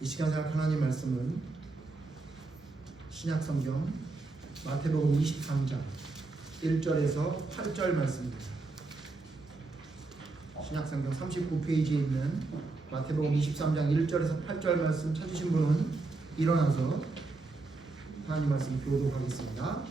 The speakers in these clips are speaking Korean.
이 시간 생각 하나님 말씀은 신약성경 마태복음 23장 1절에서 8절 말씀입니다. 신약성경 39페이지에 있는 마태복음 23장 1절에서 8절 말씀 찾으신 분은 일어나서 하나님 말씀 교독하겠습니다.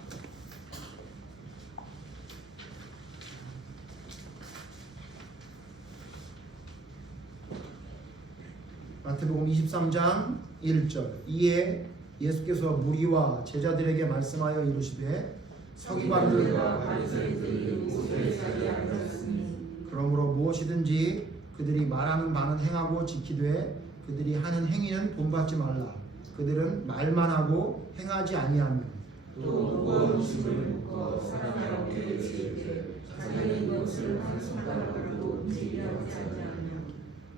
마태복음 23장 1절. 이에 예수께서 무리와 제자들에게 말씀하여 이르시되 서기관들과 바리새인들이 모세의 자리에 앉았으니 그러므로 무엇이든지 그들이 말하는 바는 행하고 지키되 그들이 하는 행위는 본받지 말라. 그들은 말만 하고 행하지 아니하며 또 무거운 짐을 묶어 사람의 어깨에 지을 때 자기의 것을 한 손가락으로 움직이려 하지 아니하며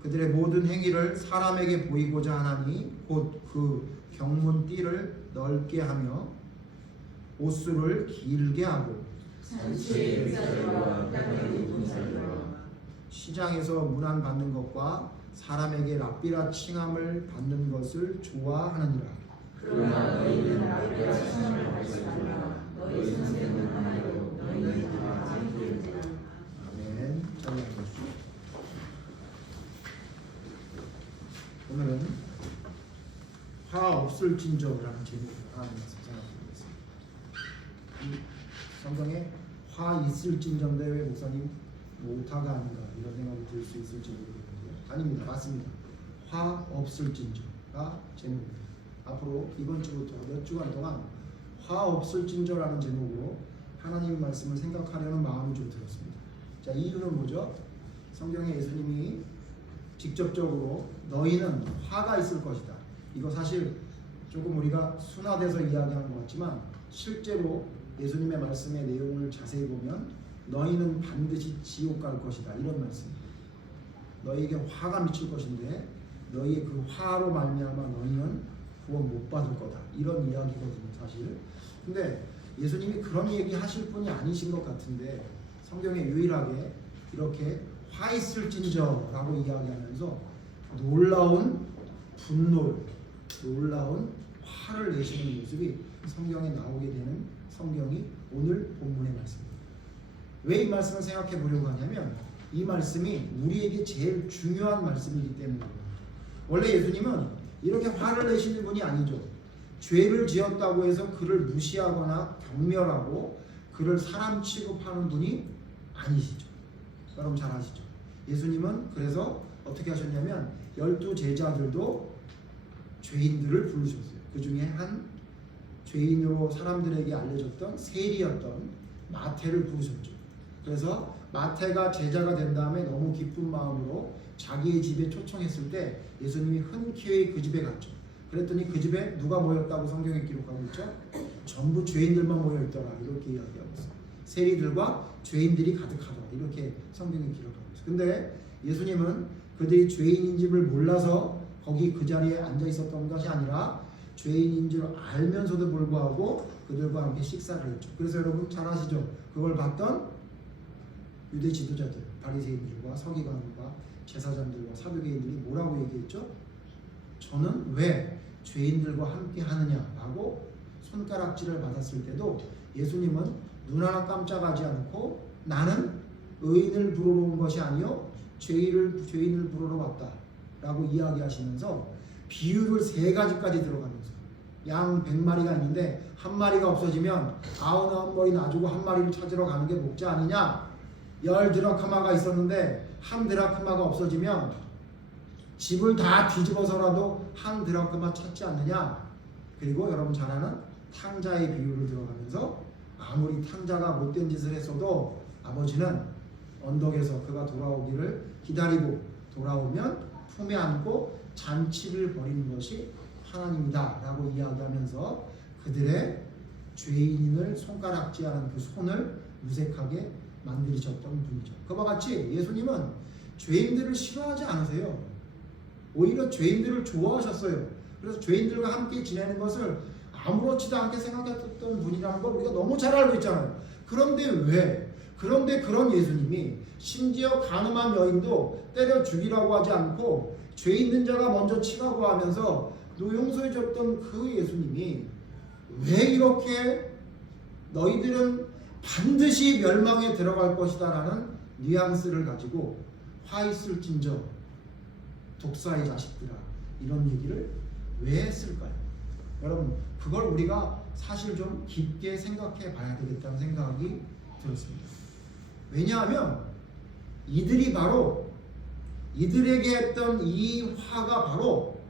그들의 모든 행위를 사람에게 보이고자 하나니 곧 그 경문띠를 넓게 하며 옷수를 길게 하고 잔치의 일자리와 땅에 입은 자리와 시장에서 문안 받는 것과 사람에게 랍비라 칭함을 받는 것을 좋아하느니라. 그러나 너희는 랍비라 칭함을 받지 말라. 너희 선생은 하나요 너희는 다 아니되리라. 아멘. 자리에 앉으십시오. 오늘은 화 없을 진저라는 제목으로 하나님 말씀 생각해보겠습니다. 이 성경에 화 있을 진저인데 왜 목사님 오타가 아닌가 이런 생각이 들 수 있을지 모르겠는데요. 아닙니다. 맞습니다. 화 없을 진저가 제목입니다. 앞으로 이번 주부터 몇 주간 동안 화 없을 진저라는 제목으로 하나님의 말씀을 생각하려는 마음이 좀 들었습니다. 자, 이유는 뭐죠? 성경에 예수님이 직접적으로 너희는 화가 있을 것이다. 이거 사실 조금 우리가 순화돼서 이야기하는 것 같지만 실제로 예수님의 말씀의 내용을 자세히 보면 너희는 반드시 지옥 갈 것이다. 이런 말씀입니다. 너희에게 화가 미칠 것인데 너희의 그 화로 말미암아 너희는 구원 못 받을 거다. 이런 이야기거든요, 사실. 근데 예수님이 그런 얘기 하실 분이 아니신 것 같은데 성경에 유일하게 이렇게 화 있을진저라고 이야기하면서 놀라운 분노, 놀라운 화를 내시는 모습이 성경에 나오게 되는 성경이 오늘 본문의 말씀입니다. 왜 이 말씀을 생각해 보려고 하냐면 이 말씀이 우리에게 제일 중요한 말씀이기 때문입니다. 원래 예수님은 이렇게 화를 내시는 분이 아니죠. 죄를 지었다고 해서 그를 무시하거나 경멸하고 그를 사람 취급하는 분이 아니시죠. 여러분 잘 아시죠? 예수님은 그래서 어떻게 하셨냐면 12제자들도 죄인들을 부르셨어요. 그 중에 한 죄인으로 사람들에게 알려졌던 세리였던 마태를 부르셨죠. 그래서 마태가 제자가 된 다음에 너무 기쁜 마음으로 자기의 집에 초청했을 때 예수님이 흔쾌히 그 집에 갔죠. 그랬더니 그 집에 누가 모였다고 성경에 기록하고 있죠? 전부 죄인들만 모여있더라 이렇게 이야기하고 있어요. 세리들과 죄인들이 가득하더라 이렇게 성경에 기록하고 있어요. 근데 예수님은 그들이 죄인인 집을 몰라서 거기 그 자리에 앉아 있었던 것이 아니라 죄인인 줄 알면서도 불구하고 그들과 함께 식사를 했죠. 그래서 여러분 잘 아시죠? 그걸 봤던 유대 지도자들, 바리새인들과 서기관들과 제사장들과 사두개인들이 뭐라고 얘기했죠? 저는 왜 죄인들과 함께 하느냐라고 손가락질을 받았을 때도 예수님은 눈 하나 깜짝하지 않고 나는 의인을 부르러 온 것이 아니요 죄인을 부르러 왔다라고 이야기하시면서 비유를 3가지까지 들어가면서 양 100마리가 있는데 한 마리가 없어지면 99마리 놔주고 한 마리를 찾으러 가는 게 목자 아니냐? 10드라크마가 있었는데 한 드라크마가 없어지면 집을 다 뒤집어서라도 한 드라크마 찾지 않느냐? 그리고 여러분 잘 아는 탕자의 비유를 들어가면서 아무리 탕자가 못된 짓을 했어도 아버지는 언덕에서 그가 돌아오기를 기다리고 돌아오면 품에 안고 잔치를 벌이는 것이 하나님이다 라고 이야기하면서 그들의 죄인을 손가락질하는 그 손을 무색하게 만들으셨던 분이죠. 그와 같이 예수님은 죄인들을 싫어하지 않으세요. 오히려 죄인들을 좋아하셨어요. 그래서 죄인들과 함께 지내는 것을 아무렇지도 않게 생각했던 분이라는 걸 우리가 너무 잘 알고 있잖아요. 그런데 왜 그런데 그런 예수님이 심지어 간음한 여인도 때려 죽이라고 하지 않고 죄 있는 자가 먼저 치라고 하면서 용서해 줬던 그 예수님이 왜 이렇게 너희들은 반드시 멸망에 들어갈 것이다 라는 뉘앙스를 가지고 화 있을진저 독사의 자식들아 이런 얘기를 왜 했을까요? 여러분 그걸 우리가 사실 좀 깊게 생각해 봐야 되겠다는 생각이 들었습니다. 왜냐하면 이들이 바로 이들에게 했던 이 화가 바로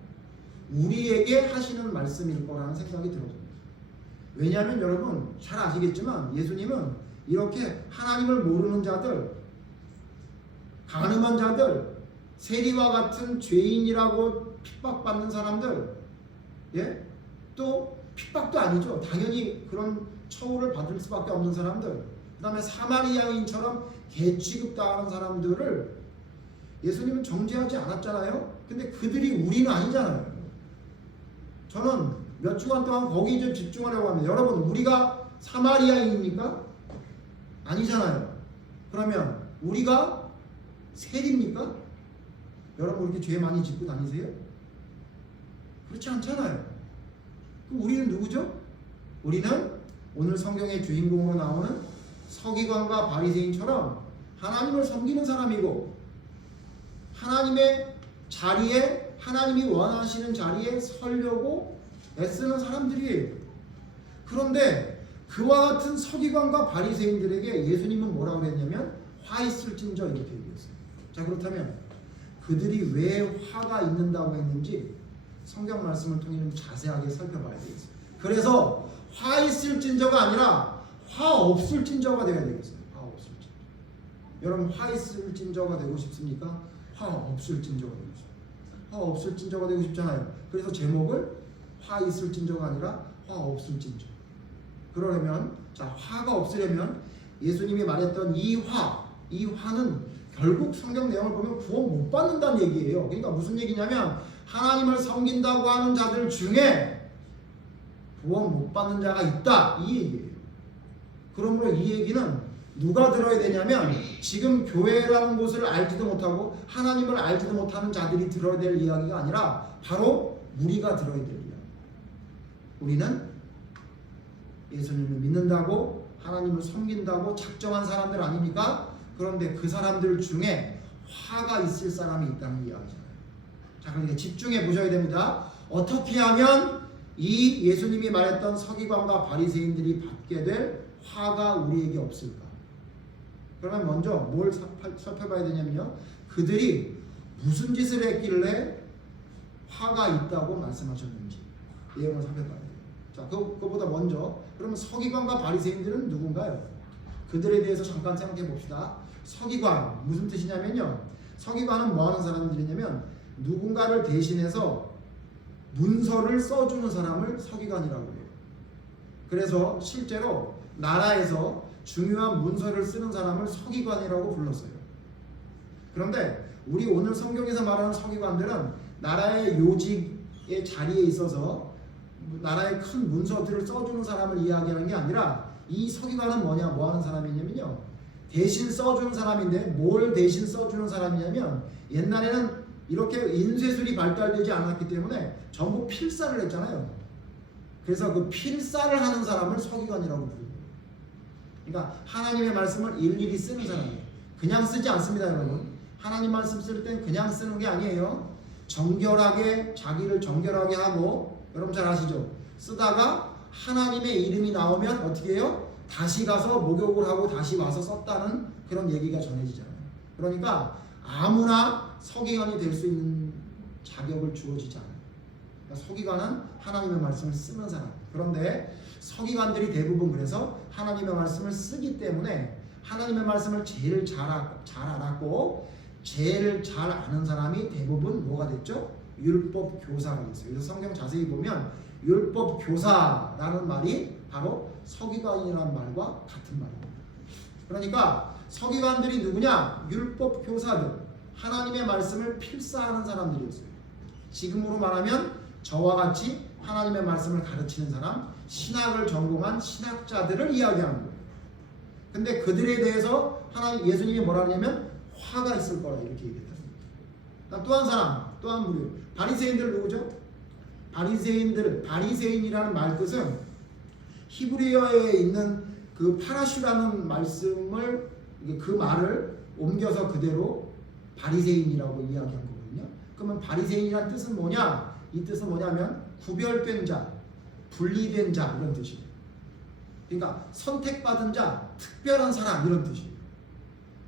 우리에게 하시는 말씀일 거라는 생각이 들어집니다. 왜냐하면 여러분 잘 아시겠지만 예수님은 이렇게 하나님을 모르는 자들, 간음한 자들, 세리와 같은 죄인이라고 핍박받는 사람들, 예? 또 핍박도 아니죠. 당연히 그런 처우를 받을 수밖에 없는 사람들, 그 다음에 사마리아인처럼 개취급당하는 사람들을 예수님은 정죄하지 않았잖아요. 근데 그들이 우리는 아니잖아요. 저는 몇 주간 동안 거기 좀 집중하려고 합니다. 여러분 우리가 사마리아인입니까? 아니잖아요. 그러면 우리가 세리입니까? 여러분 그렇게 죄 많이 짓고 다니세요? 그렇지 않잖아요. 그럼 우리는 누구죠? 우리는 오늘 성경의 주인공으로 나오는 서기관과 바리새인처럼 하나님을 섬기는 사람이고 하나님의 자리에 하나님이 원하시는 자리에 서려고 애쓰는 사람들이에요. 그런데 그와 같은 서기관과 바리새인들에게 예수님은 뭐라고 그랬냐면 화 있을진저 이렇게 얘기했어요. 자 그렇다면 그들이 왜 화가 있는다고 했는지 성경 말씀을 통해 좀 자세하게 살펴봐야 되겠어요. 그래서 화 있을진저가 아니라 화 없을진저가 되어야 되겠어요. 화 없을진저. 여러분 화 있을진저가 되고 싶습니까? 화 없을진저가 되고 싶어요. 화 없을진저가 되고 싶잖아요. 그래서 제목을 화 있을진저가 아니라 화 없을진저. 그러려면 자 화가 없으려면 예수님이 말했던 이 화는 결국 성경 내용을 보면 구원 못 받는다는 얘기예요. 그러니까 무슨 얘기냐면 하나님을 섬긴다고 하는 자들 중에 구원 못 받는 자가 있다 이 얘기예요. 그러므로 이 얘기는 누가 들어야 되냐면 지금 교회라는 곳을 알지도 못하고 하나님을 알지도 못하는 자들이 들어야 될 이야기가 아니라 바로 우리가 들어야 될 이야기. 우리는 예수님을 믿는다고 하나님을 섬긴다고 작정한 사람들 아닙니까? 그런데 그 사람들 중에 화가 있을 사람이 있다는 이야기잖아요. 자, 그러니까 집중해 보셔야 됩니다. 어떻게 하면 이 예수님이 말했던 서기관과 바리새인들이 받게 될 화가 우리에게 없을까? 그러면 먼저 뭘 살펴봐야 되냐면요. 그들이 무슨 짓을 했길래 화가 있다고 말씀하셨는지 내용을 살펴봐야 돼요. 자, 그거보다 먼저 그러면 서기관과 바리새인들은 누군가요? 그들에 대해서 잠깐 생각해 봅시다. 서기관 무슨 뜻이냐면요. 서기관은 뭐 하는 사람들이냐면 누군가를 대신해서 문서를 써주는 사람을 서기관이라고 해요. 그래서 실제로 나라에서 중요한 문서를 쓰는 사람을 서기관이라고 불렀어요. 그런데 우리 오늘 성경에서 말하는 서기관들은 나라의 요직의 자리에 있어서 나라의 큰 문서들을 써주는 사람을 이야기하는 게 아니라 이 서기관은 뭐냐, 뭐 하는 사람이냐면요. 대신 써주는 사람인데 뭘 대신 써주는 사람이냐면 옛날에는 이렇게 인쇄술이 발달되지 않았기 때문에 전부 필사를 했잖아요. 그래서 그 필사를 하는 사람을 서기관이라고 부르는 거예요. 그러니까 하나님의 말씀을 일일이 쓰는 사람이에요. 그냥 쓰지 않습니다, 여러분. 하나님 말씀 쓸 땐 그냥 쓰는 게 아니에요. 정결하게 자기를 정결하게 하고 여러분 잘 아시죠? 쓰다가 하나님의 이름이 나오면 어떻게 해요? 다시 가서 목욕을 하고 다시 와서 썼다는 그런 얘기가 전해지잖아요. 그러니까 아무나 서기관이 될 수 있는 자격을 주어지지 않아요. 그러니까 서기관은 하나님의 말씀을 쓰는 사람. 그런데 서기관들이 대부분 그래서 하나님의 말씀을 쓰기 때문에 하나님의 말씀을 제일 잘 알았고 제일 잘 아는 사람이 대부분 뭐가 됐죠? 율법 교사가 됐어요. 그래서 성경 자세히 보면 율법 교사라는 말이 바로 서기관이라는 말과 같은 말입니다. 그러니까 서기관들이 누구냐? 율법 교사들, 하나님의 말씀을 필사하는 사람들이었어요. 지금으로 말하면 저와 같이 하나님의 말씀을 가르치는 사람, 신학을 전공한 신학자들을 이야기하는 거예요. 근데 그들에 대해서 하나님 예수님이 뭐라 하냐면 화가 있을 거라 이렇게 얘기했다. 또 한 사람, 또 한 무리. 바리새인들 누구죠? 바리새인이라는 말 뜻은 히브리어에 있는 그 파라슈라는 말씀을 그 말을 옮겨서 그대로 바리새인이라고 이야기한 거거든요. 그러면 바리새인이라는 뜻은 뭐냐? 이 뜻은 뭐냐면 구별된 자, 분리된 자 이런 뜻이에요. 그러니까 선택받은 자, 특별한 사람 이런 뜻이에요.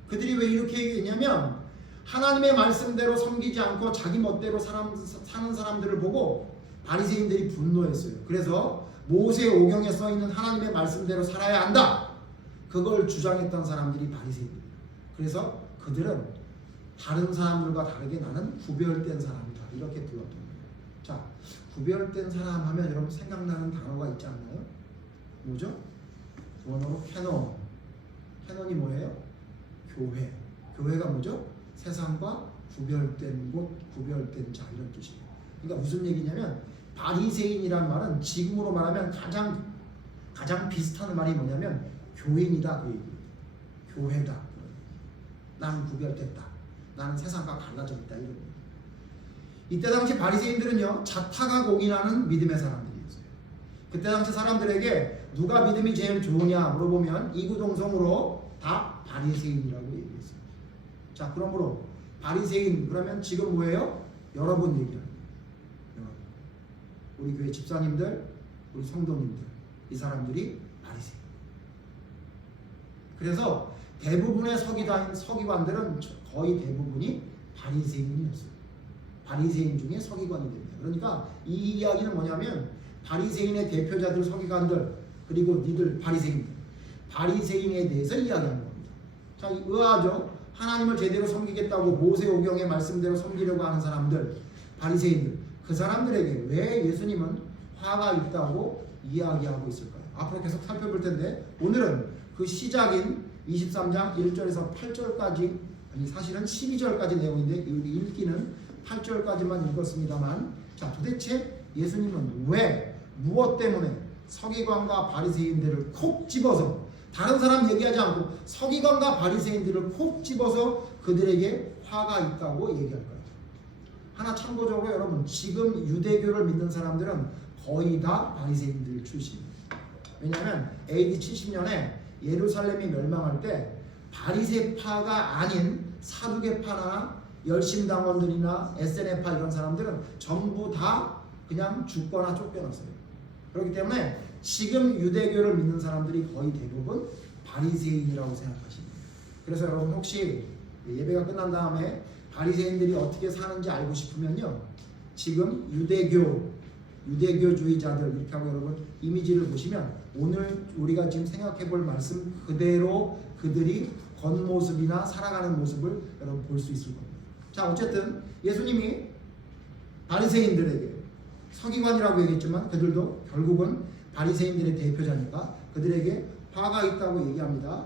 그들이 왜 이렇게 얘기했냐면 하나님의 말씀대로 섬기지 않고 자기 멋대로 사는 사람들을 보고 바리새인들이 분노했어요. 그래서 모세오경에 써 있는 하나님의 말씀대로 살아야 한다. 그걸 주장했던 사람들이 바리새인들이에요. 그래서 그들은 다른 사람들과 다르게 나는 구별된 사람이다. 이렇게 불렀던 거예요. 자, 구별된 사람 하면 여러분 생각나는 단어가 있지 않나요? 뭐죠? 원어로 캐논. 캐논이 뭐예요? 교회. 교회가 뭐죠? 세상과 구별된 곳, 구별된 자 이런 뜻이에요. 그러니까 무슨 얘기냐면 바리새인이란 말은 지금으로 말하면 가장 비슷한 말이 뭐냐면 교인이다 그 얘기예요. 교회다. 나는 구별됐다. 나는 세상과 갈라져 있다 이런 거예요. 이때 당시 바리새인들은요 자타가 공인하는 믿음의 사람들이었어요. 그때 당시 사람들에게 누가 믿음이 제일 좋으냐 물어보면 이구동성으로 다 바리새인이라고 얘기했어요. 자, 그러므로 바리새인 그러면 지금 뭐예요? 여러분 얘기합니다. 우리 교회 집사님들, 우리 성도님들 이 사람들이 바리새인. 그래서 대부분의 서기관들은 거의 대부분이 바리새인이었어요. 바리새인 중에 서기관이 됩니다. 그러니까 이 이야기는 뭐냐면 바리새인의 대표자들 서기관들 그리고 니들 바리새인에 대해서 이야기하는 겁니다. 자, 의아하죠? 하나님을 제대로 섬기겠다고 모세오경의 말씀대로 섬기려고 하는 사람들, 바리새인들, 그 사람들에게 왜 예수님은 화가 있다고 이야기하고 있을까요? 앞으로 계속 살펴볼 텐데 오늘은 그 시작인 23장 1절에서 8절까지 아니 사실은 12절까지 내용인데 여기 읽기는 8절까지만 읽었습니다만 자 도대체 예수님은 왜 무엇 때문에 서기관과 바리새인들을 콕 집어서 다른 사람 얘기하지 않고 서기관과 바리새인들을 콕 집어서 그들에게 화가 있다고 얘기할까요? 하나 참고적으로 여러분 지금 유대교를 믿는 사람들은 거의 다 바리새인들 출신입니다. 왜냐하면 AD 70년에 예루살렘이 멸망할 때 바리새파가 아닌 사두개파나 열심당원들이나 SNF파 이런 사람들은 전부 다 그냥 죽거나 쫓겨났어요. 그렇기 때문에 지금 유대교를 믿는 사람들이 거의 대부분 바리새인이라고 생각하십니다. 그래서 여러분 혹시 예배가 끝난 다음에 바리새인들이 어떻게 사는지 알고 싶으면요 지금 유대교주의자들 이렇게 하고 여러분 이미지를 보시면 오늘 우리가 지금 생각해 볼 말씀 그대로 그들이 겉모습이나 살아가는 모습을 여러분 볼 수 있을 겁니다. 자 어쨌든 예수님이 바리새인들에게 서기관이라고 얘기했지만 그들도 결국은 바리새인들의 대표자니까 그들에게 화가 있다고 얘기합니다.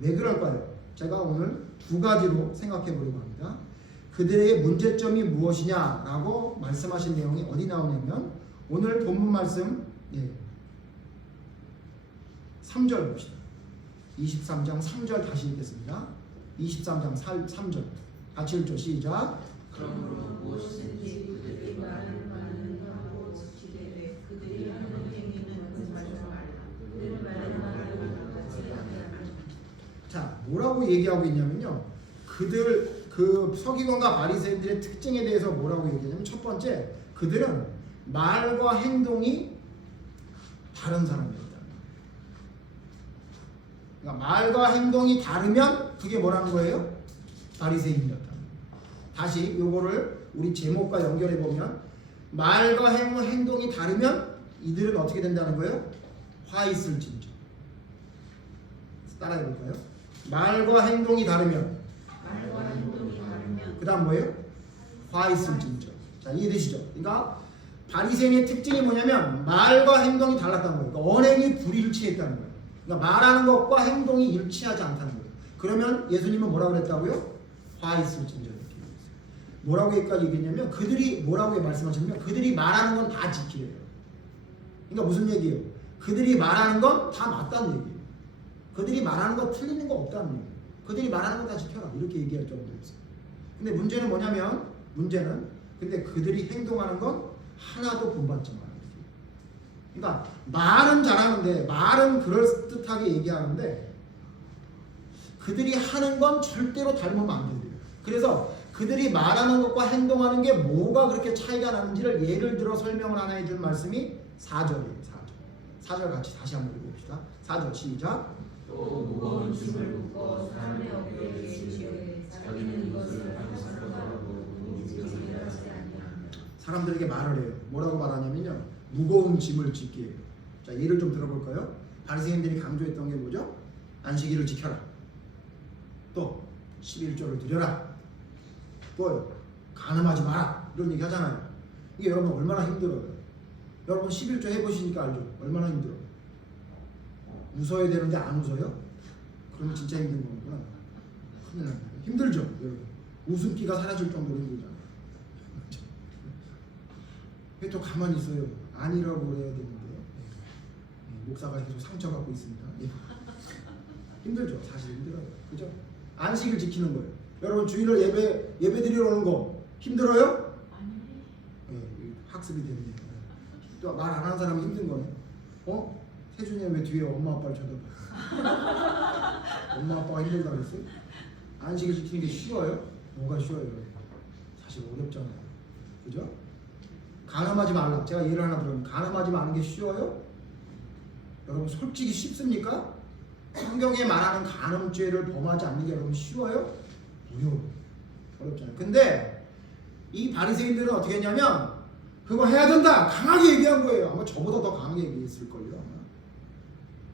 왜 그럴까요? 제가 오늘 두 가지로 생각해 보려고 합니다. 그들의 문제점이 무엇이냐라고 말씀하신 내용이 어디 나오냐면 오늘 본문 말씀 3절 봅시다. 23장 3절 다시 읽겠습니다. 23장 3절 같이 읽죠. 시작. 그러므로 무엇이든지 그들이 말하는 하고 지키되 그들이 하는 행위는 금하지 말라. 그들은 말하는 말을 같이 하게 하라. 자 뭐라고 얘기하고 있냐면요. 그들 그 서기관과 바리새인들의 특징에 대해서 뭐라고 얘기하냐면 첫 번째 그들은 말과 행동이 다른 사람이었다. 그러니까 말과 행동이 다르면 그게 뭐라는 거예요? 바리새인이었다. 다시 요거를 우리 제목과 연결해 보면 말과 행동이 다르면 이들은 어떻게 된다는 거예요? 화 있을진저. 따라해 볼까요? 말과 행동이 다르면 그 다음 뭐예요? 화 있을진저. 자 이해되시죠? 그러니까 바리새인의 특징이 뭐냐면 말과 행동이 달랐다는 거예요. 그러니까 언행이 불일치했다는 거예요. 그러니까 말하는 것과 행동이 일치하지 않다는 거예요. 그러면 예수님은 뭐라고 그랬다고요? 화 있을진저. 뭐라고 여기까지 얘기했냐면 그들이 뭐라고 말씀하셨냐면 그들이 말하는 건 다 지키래요. 그러니까 무슨 얘기예요? 그들이 말하는 건 다 맞다는 얘기예요. 그들이 말하는 거 틀리는 거 없다는 얘기예요. 그들이 말하는 거 다 지켜라 이렇게 얘기할 정도였어요. 근데 문제는 뭐냐면 근데 그들이 행동하는 건 하나도 본받지 말아요. 그러니까 말은 잘하는데 말은 그럴듯하게 얘기하는데 그들이 하는 건 절대로 닮으면 안 된대요. 그래서 그들이 말하는 것과 행동하는 게 뭐가 그렇게 차이가 나는지를 예를 들어 설명을 하나 해준 말씀이 4절이에요. 4절 같이 다시 한번 읽어봅시다. 4절 시작. 또 무거운 짐을 묶어 사람의 어깨에 지시어 자기는 이것을 항상 거하고 움직이게 하지 아니하며 사람들에게 말을 해요. 뭐라고 말하냐면요. 무거운 짐을 짓게 해요. 자, 예를 좀 들어볼까요? 바리새인들이 강조했던 게 뭐죠? 안식일을 지켜라. 또 11조를 드려라. 또요. 간음하지 마라. 이런 얘기 하잖아요. 이게 여러분 얼마나 힘들어요. 여러분 11조 해보시니까 알죠? 얼마나 힘들어요. 웃어야 되는데 안 웃어요? 그러면 진짜 힘든 거구나. 큰일 납니다. 힘들죠, 여러분. 웃음기가 사라질 정도로 힘들잖아요. 왜 또 가만히 있어요? 아니라고 그래야 되는데 목사가 계속 상처받고 있습니다. 힘들죠, 사실 힘들어요. 그죠? 안식을 지키는 거예요. 여러분 주일을 예배 드리러 오는 거 힘들어요? 학습이 되는 얘기예요. 또 말 안 하는 사람이 힘든 거네. 태준이 왜 뒤에 엄마 아빠를 쳐다봐? 엄마 아빠가 힘들다고 그랬어요? 안식을 지키는 게 쉬워요? 뭐가 쉬워요? 사실 어렵잖아요. 그죠? 간음하지 말라. 제가 예를 하나 들어보면 간음하지 마는 게 쉬워요? 여러분 솔직히 쉽습니까? 성경에 말하는 간음죄를 범하지 않는 게 여러분 쉬워요? 어려워요. 어렵잖아요. 근데 이 바리새인들은 어떻게 했냐면 그거 해야 된다 강하게 얘기한 거예요. 아마 저보다 더 강하게 얘기했을걸요. 아마.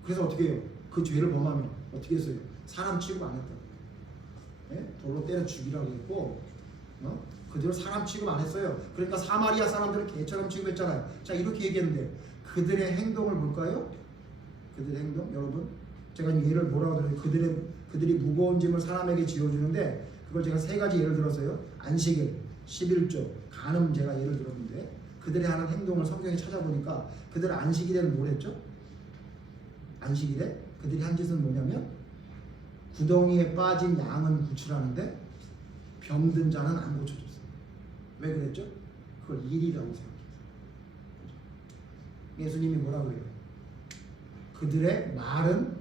그래서 어떻게 해요? 그 죄를 범하면 어떻게 했어요? 사람 취급 안 했다고. 네? 돌로 때려 죽이라고 했고 그대로 사람 취급 안 했어요. 그러니까 사마리아 사람들은 개처럼 취급했잖아요. 자 이렇게 얘기했는데 그들의 행동을 볼까요? 그들의 행동? 여러분 제가 예를 뭐라고 들어요? 그들이 무거운 짐을 사람에게 지어주는데 그걸 제가 세 가지 예를 들었어요. 안식일, 11조, 간음 제가 예를 들었는데 그들이 하는 행동을 성경에 찾아보니까 그들 안식일에는 뭘 했죠? 안식일에 그들이 한 짓은 뭐냐면 구덩이에 빠진 양은 구출하는데 병든 자는 안 고쳐줬어요. 왜 그랬죠? 그걸 일이라고 생각했어요. 예수님이 뭐라 그래요? 그들의 말은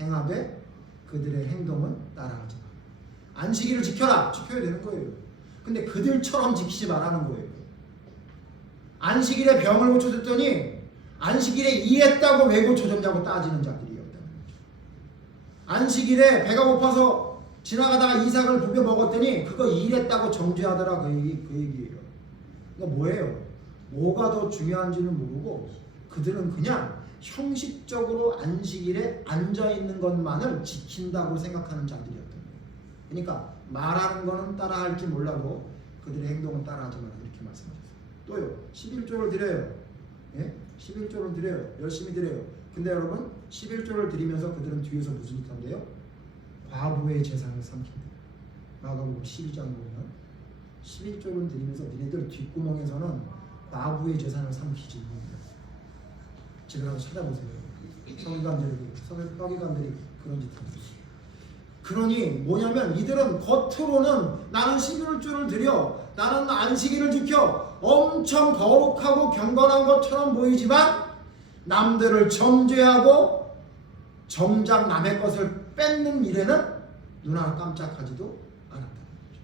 행하되 그들의 행동은 따라하지 마. 안식일을 지켜라. 지켜야 되는 거예요. 근데 그들처럼 지키지 말라는 거예요. 안식일에 병을 고쳐줬더니 안식일에 일했다고 왜 고쳐줬냐고 따지는 자들이었다는 거죠. 안식일에 배가 고파서 지나가다가 이삭을 부벼 먹었더니 그거 일했다고 정죄하더라 그 얘기예요. 그러니까 뭐예요? 뭐가 더 중요한지는 모르고 그들은 그냥 형식적으로 안식일에 앉아있는 것만을 지킨다고 생각하는 자들이었던 거예요. 그러니까 말하는 거는 따라할지 몰라도 그들의 행동은 따라하지 마라 이렇게 말씀하셨어요. 또요 11조를 드려요. 예? 11조를 드려요. 열심히 드려요. 근데 여러분 11조를 드리면서 그들은 뒤에서 무슨 짓 한대요? 과부의 재산을 삼킨대요. 마가복음 12장 보면 11조를 드리면서 니네들 뒷구멍에서는 과부의 재산을 삼키지. 집에 가서 찾아보세요. 서기관들이 그런 짓 합니다. 그러니 뭐냐면 이들은 겉으로는 나는 11조를 드려 나는 안식일을 지켜 엄청 거룩하고 경건한 것처럼 보이지만 남들을 정죄하고 정작 남의 것을 뺏는 일에는 눈 하나 깜짝하지도 않았다는 거죠.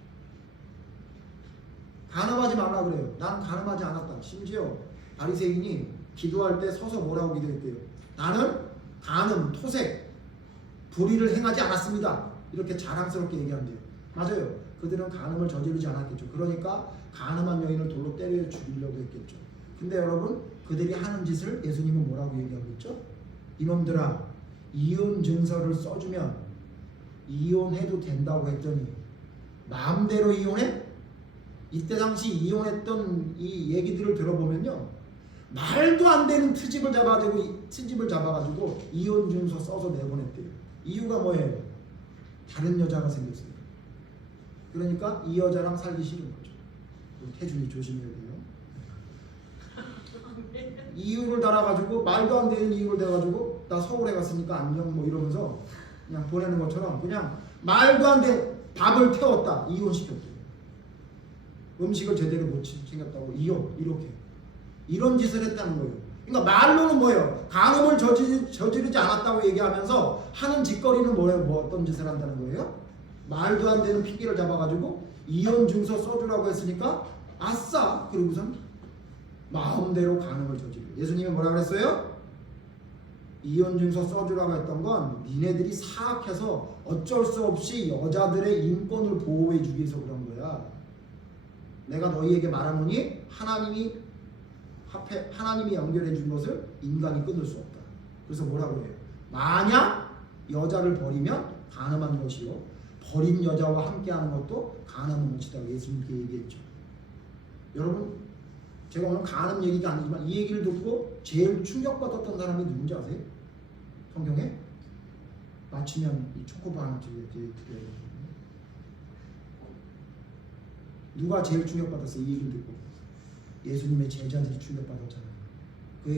간음하지 말라 그래요. 나는 간음하지 않았다. 심지어 바리새인이 기도할 때 서서 뭐라고 기도했대요? 나는 간음, 토색, 불의를 행하지 않았습니다. 이렇게 자랑스럽게 얘기한대요. 맞아요. 그들은 간음을 저지르지 않았겠죠. 그러니까 간음한 여인을 돌로 때려 죽이려고 했겠죠. 근데 여러분 그들이 하는 짓을 예수님은 뭐라고 얘기하고 있죠? 이놈들아 이혼 증서를 써주면 이혼해도 된다고 했더니 마음대로 이혼해? 이때 당시 이혼했던 이 얘기들을 들어보면요 말도 안 되는 트집을 잡아가지고 이혼 증서 써서 내보냈대요. 이유가 뭐예요? 다른 여자가 생겼어요. 그러니까 이 여자랑 살기 싫은 거죠. 태준이 조심해야 돼요. 이유를 달아가지고 말도 안 되는 이유를 대가지고 나 서울에 갔으니까 안녕 뭐 이러면서 그냥 보내는 것처럼 그냥 말도 안 돼. 밥을 태웠다 이혼시켰대. 음식을 제대로 못 챙겼다고 이혼 이렇게 이런 짓을 했다는 거예요. 그러니까 말로는 뭐예요? 간음을 저지르지 않았다고 얘기하면서 하는 짓거리는 뭐예요? 뭐 어떤 짓을 한다는 거예요? 말도 안 되는 핑계를 잡아가지고 이혼 증서 써주라고 했으니까 아싸 그러고선 마음대로 간음을 저지르. 예수님이 뭐라 그랬어요? 이혼 증서 써주라고 했던 건 니네들이 사악해서 어쩔 수 없이 여자들의 인권을 보호해 주기 위해서 그런 거야. 내가 너희에게 말하노니 하나님이 연결해 준 것을 인간이 끊을 수 없다. 그래서 뭐라고 해요? 만약 여자를 버리면 간음한 것이요 버린 여자와 함께하는 것도 간음한 것이다. 예수님께 얘기했죠. 여러분 제가 오늘 간음 얘기가 아니지만 이 얘기를 듣고 제일 충격받았던 사람이 누군지 아세요? 성경에? 맞추면 이 초코바 하나 드려요. 누가 제일 충격받았어요? 이 얘기를 듣고 예수님의 제자들이 충격받았잖아요. 그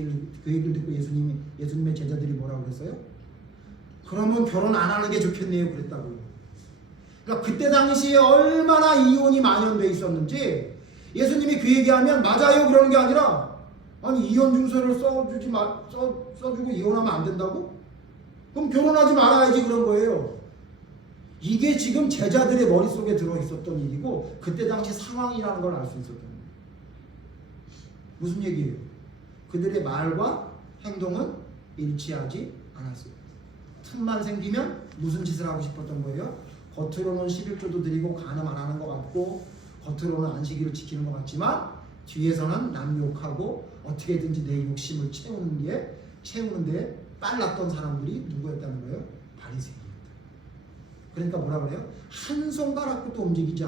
얘기를 듣고 예수님의 제자들이 뭐라고 그랬어요? 그러면 결혼 안 하는 게 좋겠네요 그랬다고요. 그러니까 그때 당시에 얼마나 이혼이 만연돼 있었는지 예수님이 그 얘기하면 맞아요 그러는 게 아니라 아니 이혼 증서를 써주고 이혼하면 안 된다고? 그럼 결혼하지 말아야지 그런 거예요. 이게 지금 제자들의 머릿속에 들어있었던 일이고 그때 당시 상황이라는 걸 알 수 있었던 거예요. 무슨 얘기예요? 그들의 말과 행동은 일치하지 않았어요. 틈만 생기면 무슨 짓을 하고 싶었던 거예요? 겉으로는 11조도 드리고 간음 안 하는 것 같고 겉으로는 안식일을 지키는 것 같지만 뒤에서는 남 욕하고 어떻게든지 내 욕심을 채우는데 빨랐던 사람들이 누구였다는 거예요? 바리새인이었다. 그러니까 뭐라 그래요? 한 손가락도 움직이지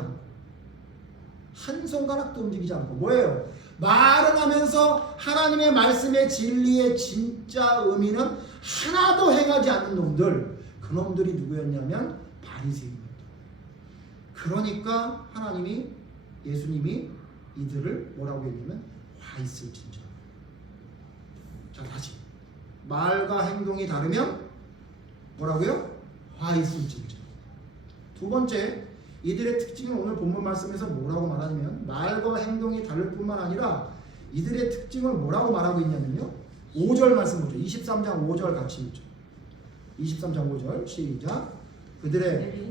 않고 뭐예요? 말은 하면서 하나님의 말씀의 진리의 진짜 의미는 하나도 행하지 않는 놈들, 그 놈들이 누구였냐면 바리새인이었다. 그러니까 예수님이 이들을 뭐라고 했냐면 화 있을진저. 자 다시 말과 행동이 다르면 뭐라고요? 화 있을진저. 두 번째 이들의 특징은 오늘 본문 말씀에서 뭐라고 말하냐면 말과 행동이 다를 뿐만 아니라 이들의 특징을 뭐라고 말하고 있냐면요 5절 말씀 보죠. 23장 5절 같이 읽죠. 23장 5절 시작. 그들의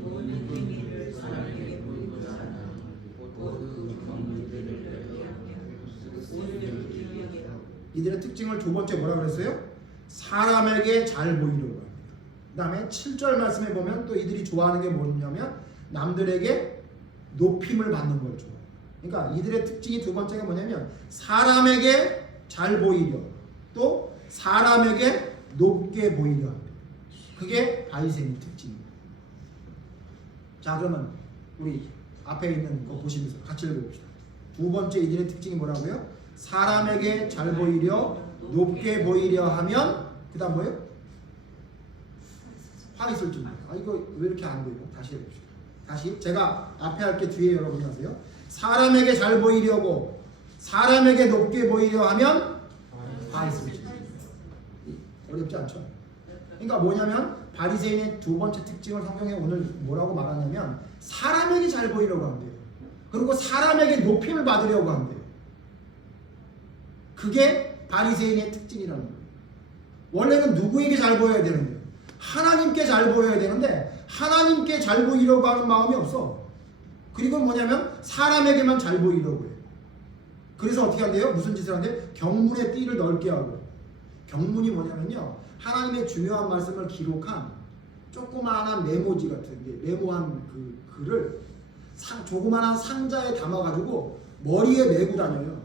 이들의 특징을 두 번째 뭐라 그랬어요? 사람에게 잘 보이려고 합니다. 그 다음에 7절 말씀에 보면 또 이들이 좋아하는 게 뭐냐면 남들에게 높임을 받는 걸 좋아해요. 그러니까 이들의 특징이 두 번째가 뭐냐면 사람에게 잘 보이려 또 사람에게 높게 보이려 합니다. 그게 바리새인의 특징입니다. 자 그러면 우리 앞에 있는 거 보시면서 같이 읽어봅시다. 두 번째 이들의 특징이 뭐라고요? 사람에게 잘 보이려 높게 보이려 하면 그 다음 뭐예요? 화 있을 줄. 이거 왜 이렇게 안 돼요? 다시 해봅시다. 다시 제가 앞에 할게 뒤에 여러분이 하세요. 사람에게 잘 보이려고 사람에게 높게 보이려 하면 화 있을 줄. 어렵지 않죠? 그러니까 뭐냐면 바리새인의 두 번째 특징을 성경에 오늘 뭐라고 말하냐면 사람에게 잘 보이려고 한대요. 그리고 사람에게 높임을 받으려고 한대요. 그게 바리새인의 특징이라는 거예요. 원래는 누구에게 잘 보여야 되는데요? 하나님께 잘 보여야 되는데 하나님께 잘 보이려고 하는 마음이 없어. 그리고 뭐냐면 사람에게만 잘 보이려고 해요. 그래서 어떻게 한대요? 무슨 짓을 한대요? 경문의 띠를 넓게 하고. 경문이 뭐냐면요 하나님의 중요한 말씀을 기록한 조그마한 메모지 같은 게 메모한 그 글을 조그마한 상자에 담아가지고 머리에 메고 다녀요.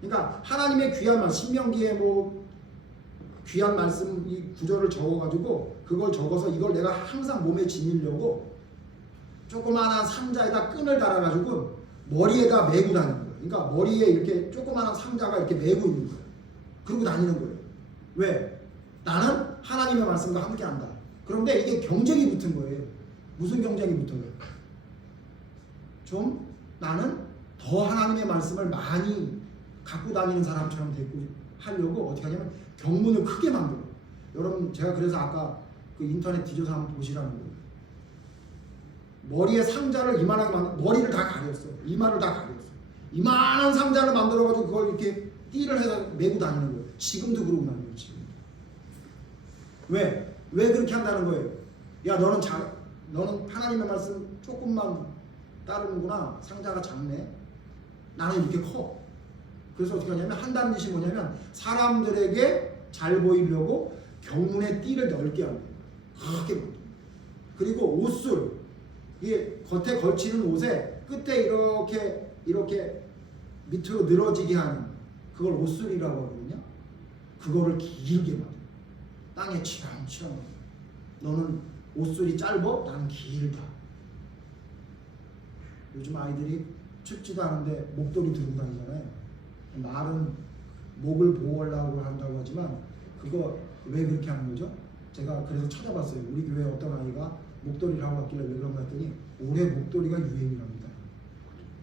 그러니까 하나님의 귀한 말씀, 신명기에 뭐 귀한 말씀 이 구절을 적어가지고 그걸 적어서 이걸 내가 항상 몸에 지니려고 조그마한 상자에다 끈을 달아가지고 머리에다 메고 다니는 거예요. 그러니까 머리에 이렇게 조그마한 상자가 이렇게 메고 있는 거예요. 그러고 다니는 거예요. 왜? 나는 하나님의 말씀과 함께한다. 그런데 이게 경쟁이 붙은 거예요. 무슨 경쟁이 붙은 거예요? 좀 나는 더 하나님의 말씀을 많이 갖고 다니는 사람처럼 되고 하려고 어떻게 하냐면 경문을 크게 만들어. 여러분 제가 그래서 아까 그 인터넷 뒤져서 한번 보시라는 거예요. 머리에 상자를 이만하게 머리를 다 가렸어. 이마를 다 가렸어. 이만한 상자를 만들어가지고 그걸 이렇게 띠를 해서 메고 다니는 거예요. 지금도 그러고 다니는 지금. 왜? 왜 그렇게 한다는 거예요? 야 너는 하나님의 말씀 조금만 따르는구나. 상자가 작네. 나는 이렇게 커. 그래서 어떻게 하냐면 한다는 짓이 뭐냐면 사람들에게 잘 보이려고 경문의 띠를 넓게 합니다. 크게. 그리고 옷술 이게 겉에 걸치는 옷에 끝에 이렇게 밑으로 늘어지게 하는 그걸 옷술이라고 하거든요. 그거를 길게 만들어. 땅에 치렁치렁. 너는 옷술이 짧어? 나는 길다. 요즘 아이들이 춥지도 않은데 목도리 들고 다니잖아요. 말은 목을 보호하려고 한다고 하지만 그거 왜 그렇게 하는 거죠? 제가 그래서 찾아봤어요. 우리 교회 어떤 아이가 목도리를 하고 왔길래 왜 그런가 했더니 올해 목도리가 유행이랍니다.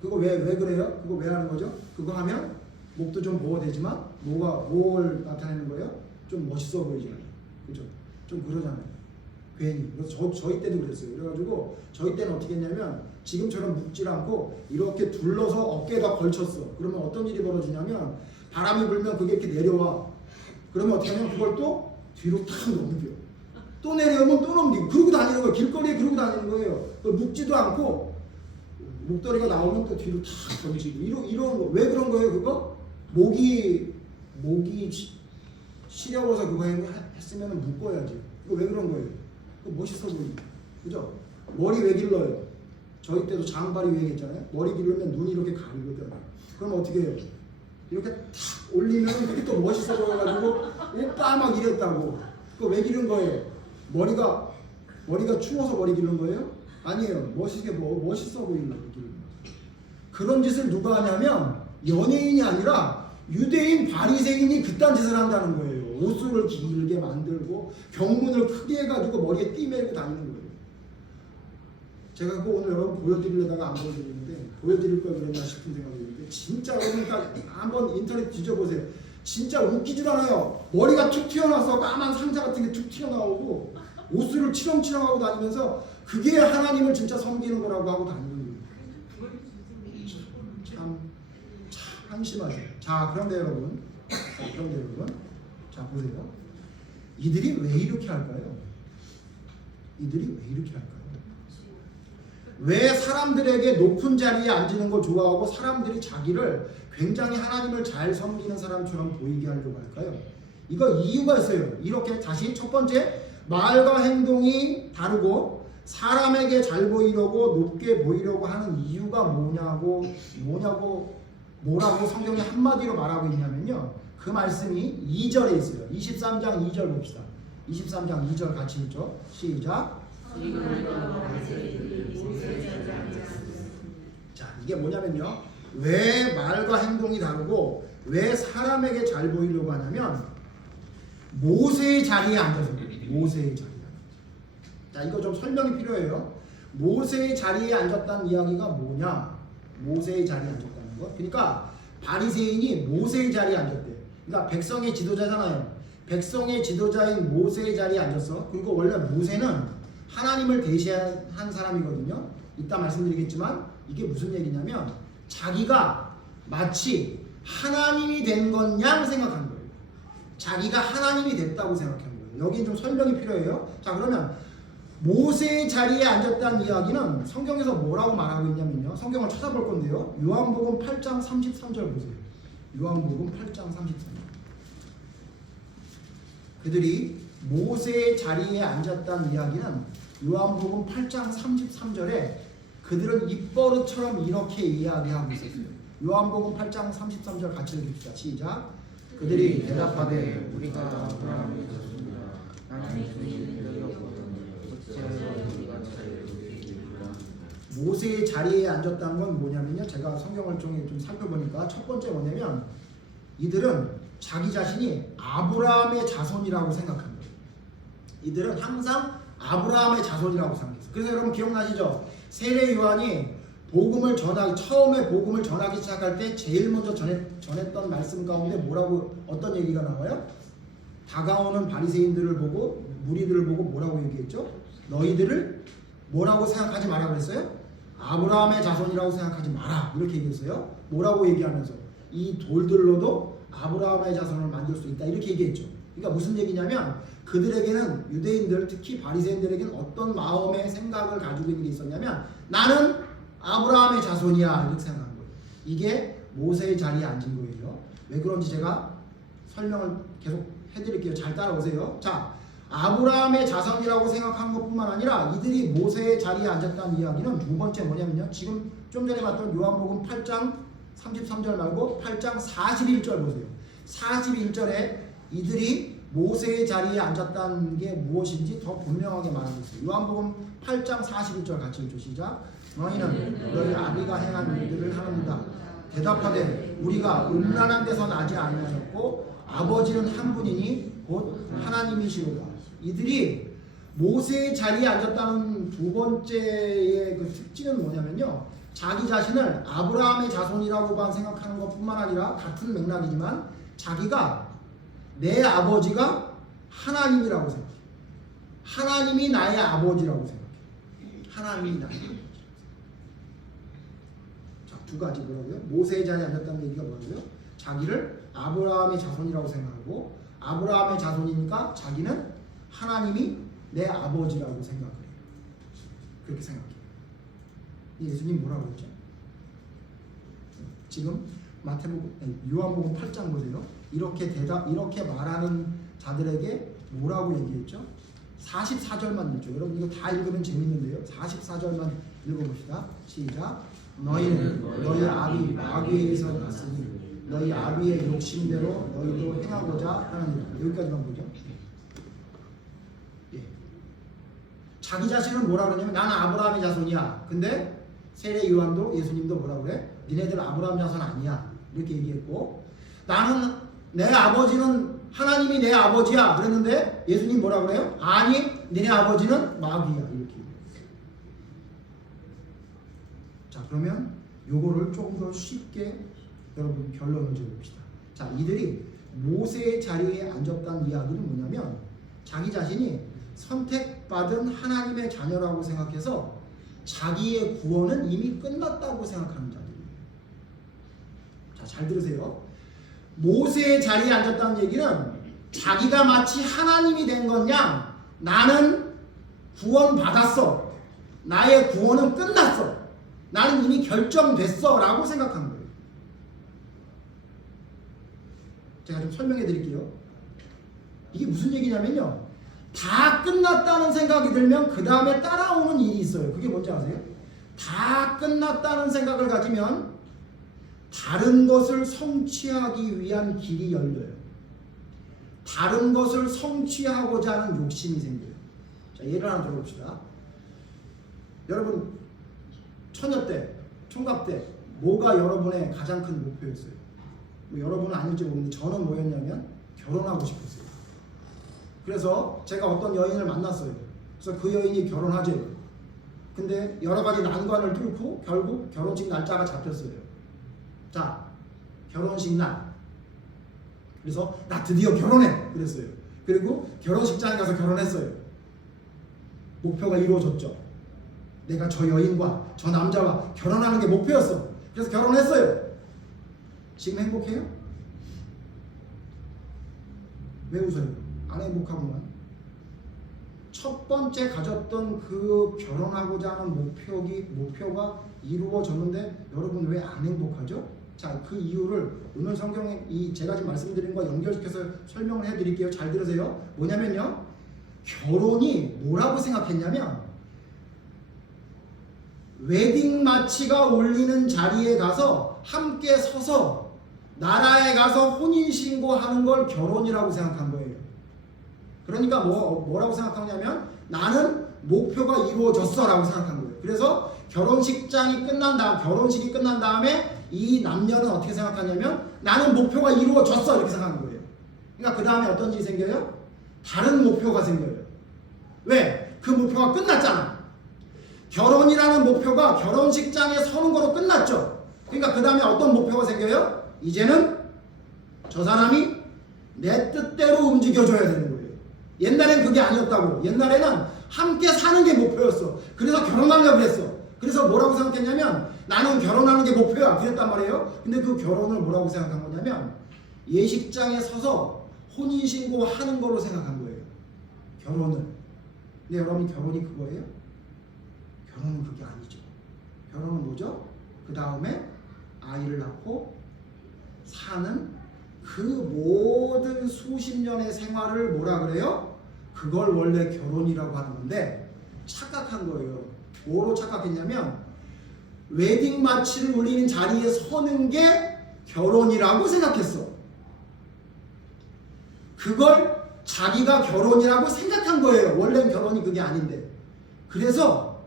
그거 왜 그래요? 그거 왜 하는 거죠? 그거 하면 목도 좀 보호되지만 뭘 나타내는 거예요? 좀 멋있어 보이잖아요. 그죠? 좀 그러잖아요. 괜히. 그래서 저희 때도 그랬어요. 그래가지고 저희 때는 어떻게 했냐면 지금처럼 묶질 않고 이렇게 둘러서 어깨에다 걸쳤어. 그러면 어떤 일이 벌어지냐면 바람이 불면 그게 이렇게 내려와. 그러면 어떻게 하냐면 그걸 또 뒤로 탁 넘겨. 또 내려오면 또 넘기고 그러고 다니는 거예요. 길거리에 그러고 다니는 거예요. 그걸 묶지도 않고 목도리가 나오면 또 뒤로 탁 던지고 이런 거. 왜 그런 거예요? 그거? 목이 시려워서 그거 했으면 묶어야지. 그거 왜 그런 거예요? 그거 멋있어 보이니까. 그죠? 머리 왜 길러요? 저희 때도 장발이 유행했잖아요. 머리 기르면 눈이 이렇게 가리거든. 그럼 어떻게 해요? 이렇게 탁 올리면 그게 또 멋있어 보여가지고 오빠 막 이랬다고. 그거 왜 기른 거예요? 머리가 추워서 머리 기른 거예요? 아니에요. 멋있어 보이려고 기른 거예요. 그런 짓을 누가 하냐면 연예인이 아니라 유대인 바리새인이 그딴 짓을 한다는 거예요. 옷을 길게 만들고 경문을 크게 해가지고 머리에 띠 메고 다니는 거예요. 제가 그거 오늘 여러분 보여드리려다가 안 보여드리는데 보여드릴 걸 그랬나 싶은 생각이 드는데 진짜 그러니까 한번 인터넷 뒤져보세요. 진짜 웃기지도 않아요. 머리가 툭 튀어나와서 까만 상자 같은 게 툭 튀어나오고 옷을 치렁치렁하고 다니면서 그게 하나님을 진짜 섬기는 거라고 하고 다니는 거예요. 참 한심하죠. 자 그런데 여러분 자 보세요. 이들이 왜 이렇게 할까요? 왜 사람들에게 높은 자리에 앉는 걸 좋아하고 사람들이 자기를 굉장히 하나님을 잘 섬기는 사람처럼 보이게 하려고 할까요? 이거 이유가 있어요. 이렇게 다시 첫 번째 말과 행동이 다르고 사람에게 잘 보이려고 높게 보이려고 하는 이유가 뭐라고 성경이 한마디로 말하고 있냐면요. 그 말씀이 2절에 있어요. 23장 2절 봅시다. 23장 2절 같이 읽죠. 시작. 자, 이게 뭐냐면요. 왜 말과 행동이 다르고 왜 사람에게 잘 보이려고 하냐면 모세의 자리에 앉아서 모세의 자리에. 자, 이거 좀 설명이 필요해요. 모세의 자리에 앉았다는 이야기가 뭐냐? 모세의 자리에 앉았다는 거. 그러니까 바리새인이 모세의 자리에 앉았대. 그러니까 백성의 지도자잖아요. 백성의 지도자인 모세의 자리에 앉았어. 그리고 원래 모세는 하나님을 대신한 사람이거든요. 이따 말씀드리겠지만 이게 무슨 얘기냐면 자기가 마치 하나님이 된 것 양 생각한 거예요. 자기가 하나님이 됐다고 생각한 거예요. 여기 좀 설명이 필요해요. 자, 그러면 모세의 자리에 앉았다는 이야기는 성경에서 뭐라고 말하고 있냐면요. 성경을 찾아볼 건데요. 요한복음 8장 33절 보세요. 요한복음 8장 33절. 그들이 모세의 자리에 앉았다는 이야기는 요한복음 8장 33절에 그들은 입버릇처럼 이렇게 이야기하고 있었어요. 요한복음 8장 33절 같이 읽읍시다. 시작. 그들이 대답하되 우리가 아브라함의 자손이라 나는 주님의 모세의 자리에 앉았다는 건 뭐냐면요. 제가 성경을 좀 살펴보니까 첫 번째 뭐냐면 이들은 자기 자신이 아브라함의 자손이라고 생각한 거예요. 이들은 항상 아브라함의 자손이라고 생각했어요. 그래서 여러분 기억나시죠? 세례 요한이 처음에 복음을 전하기 시작할 때 제일 먼저 전했던 말씀 가운데 뭐라고 어떤 얘기가 나와요? 다가오는 바리새인들을 보고 무리들을 보고 뭐라고 얘기했죠? 너희들을 뭐라고 생각하지 마라 그랬어요? 아브라함의 자손이라고 생각하지 마라 이렇게 얘기했어요. 뭐라고 얘기하면서 이 돌들로도 아브라함의 자손을 만들 수 있다 이렇게 얘기했죠. 그러니까 무슨 얘기냐면 그들에게는 유대인들 특히 바리새인들에게는 어떤 마음의 생각을 가지고 있는 게 있었냐면 나는 아브라함의 자손이야 이렇게 생각한 거예요. 이게 모세의 자리에 앉은 거예요. 왜 그런지 제가 설명을 계속 해드릴게요. 잘 따라오세요. 자, 아브라함의 자손이라고 생각한 것뿐만 아니라 이들이 모세의 자리에 앉았다는 이야기는 두 번째 뭐냐면요. 지금 좀 전에 봤던 요한복음 8장 33절 말고 8장 41절 보세요. 41절에 이들이 모세의 자리에 앉았다는 게 무엇인지 더 분명하게 말하고 있어요. 요한복음 8장 41절 같이 읽죠. 시작. 너희는 너희 아비가 행한 일들을 하는다. 대답하되 우리가 음란한 데서 나지 아니하였고 아버지는 한 분이니 곧 하나님이시로다. 이들이 모세의 자리에 앉았다는 두 번째의 그 특징은 뭐냐면요. 자기 자신을 아브라함의 자손이라고만 생각하는 것뿐만 아니라 같은 맥락이지만 자기가 내 아버지가 하나님이라고 생각해요. 하나님이 나의 아버지라고 생각해요. 하나님이 나의 아버지. 자, 두 가지 뭐라고요? 모세의 자리에 앉았다는 얘기가 뭐라고요? 자기를 아브라함의 자손이라고 생각하고 아브라함의 자손이니까 자기는 하나님이 내 아버지라고 생각을 해요. 그렇게 생각해요. 예수님 뭐라고 했죠? 지금 요한복음 8장 보세요. 이렇게 말하는 자들에게 뭐라고 얘기했죠? 44절만 읽죠. 여러분 이거 다 읽으면 재밌는데요. 44절만 읽어봅시다. 시작. 너희는 너희 아비 마귀에서 났으니 너희 아비의 욕심대로 너희도 행하고자 하느니라. 여기까지만 보죠. 예. 자기 자신은 뭐라 그러냐면 나는 아브라함의 자손이야. 근데 세례 요한도 예수님도 뭐라 그래? 니네들 아브라함 자손 아니야. 이렇게 얘기했고 나는 내 아버지는 하나님이 내 아버지야. 그랬는데 예수님 뭐라 그래요? 아니 니네 아버지는 마귀야. 이렇게 얘기했어요. 자 그러면 요거를 조금 더 쉽게 여러분 결론을 지어봅시다. 자, 이들이 모세의 자리에 앉았다는 이야기는 뭐냐면 자기 자신이 선택받은 하나님의 자녀라고 생각해서 자기의 구원은 이미 끝났다고 생각하는 자들이에요. 자, 잘 들으세요. 모세의 자리에 앉았다는 얘기는 자기가 마치 하나님이 된 거냐 나는 구원받았어. 나의 구원은 끝났어. 나는 이미 결정됐어 라고 생각한 거예요. 제가 좀 설명해 드릴게요. 이게 무슨 얘기냐면요. 다 끝났다는 생각이 들면 그 다음에 따라오는 일이 있어요. 그게 뭔지 아세요? 다 끝났다는 생각을 가지면 다른 것을 성취하기 위한 길이 열려요. 다른 것을 성취하고자 하는 욕심이 생겨요. 자, 예를 하나 들어봅시다. 여러분 처녀 때, 총각 때 뭐가 여러분의 가장 큰 목표였어요? 뭐 여러분은 아닐지 모르는데 저는 뭐였냐면 결혼하고 싶었어요. 그래서 제가 어떤 여인을 만났어요. 그래서 그 여인이 결혼하재요. 근데 여러 가지 난관을 뚫고 결국 결혼식 날짜가 잡혔어요. 자, 결혼식 날. 그래서 나 드디어 결혼해! 그랬어요. 그리고 결혼식장에 가서 결혼했어요. 목표가 이루어졌죠. 내가 저 여인과 저 남자와 결혼하는 게 목표였어. 그래서 결혼했어요. 지금 행복해요? 왜 웃어요? 안 행복하구만. 첫 번째 가졌던 그 결혼하고자 하는 목표가 이루어졌는데 여러분 왜 안 행복하죠? 자, 그 이유를 오늘 성경에 제가 지금 말씀드린 거 연결시켜서 설명을 해드릴게요. 잘 들으세요. 뭐냐면요. 결혼이 뭐라고 생각했냐면 웨딩 마치가 올리는 자리에 가서 함께 서서 나라에 가서 혼인신고하는 걸 결혼이라고 생각한 거예요. 그러니까 뭐라고 생각하냐면 나는 목표가 이루어졌어 라고 생각한 거예요. 그래서 결혼식이 끝난 다음에 이 남녀는 어떻게 생각하냐면 나는 목표가 이루어졌어 이렇게 생각하는 거예요. 그러니까 그 다음에 어떤 일이 생겨요? 다른 목표가 생겨요. 왜? 그 목표가 끝났잖아. 결혼이라는 목표가 결혼식장에 서는 거로 끝났죠. 그러니까 그 다음에 어떤 목표가 생겨요? 이제는 저 사람이 내 뜻대로 움직여줘야 되는 거예요. 옛날엔 그게 아니었다고. 옛날에는 함께 사는 게 목표였어. 그래서 결혼하려고 그랬어. 그래서 뭐라고 생각했냐면 나는 결혼하는 게 목표야 그랬단 말이에요. 근데 그 결혼을 뭐라고 생각한 거냐면 예식장에 서서 혼인신고하는 걸로 생각한 거예요. 결혼을. 근데 여러분 결혼이 그거예요? 결혼은 그게 아니죠. 결혼은 뭐죠? 그 다음에 아이를 낳고 사는 그 모든 수십 년의 생활을 뭐라 그래요? 그걸 원래 결혼이라고 하는 건데 착각한 거예요. 뭐로 착각했냐면 웨딩 마치를 울리는 자리에 서는 게 결혼이라고 생각했어. 그걸 자기가 결혼이라고 생각한 거예요. 원래는 결혼이 그게 아닌데. 그래서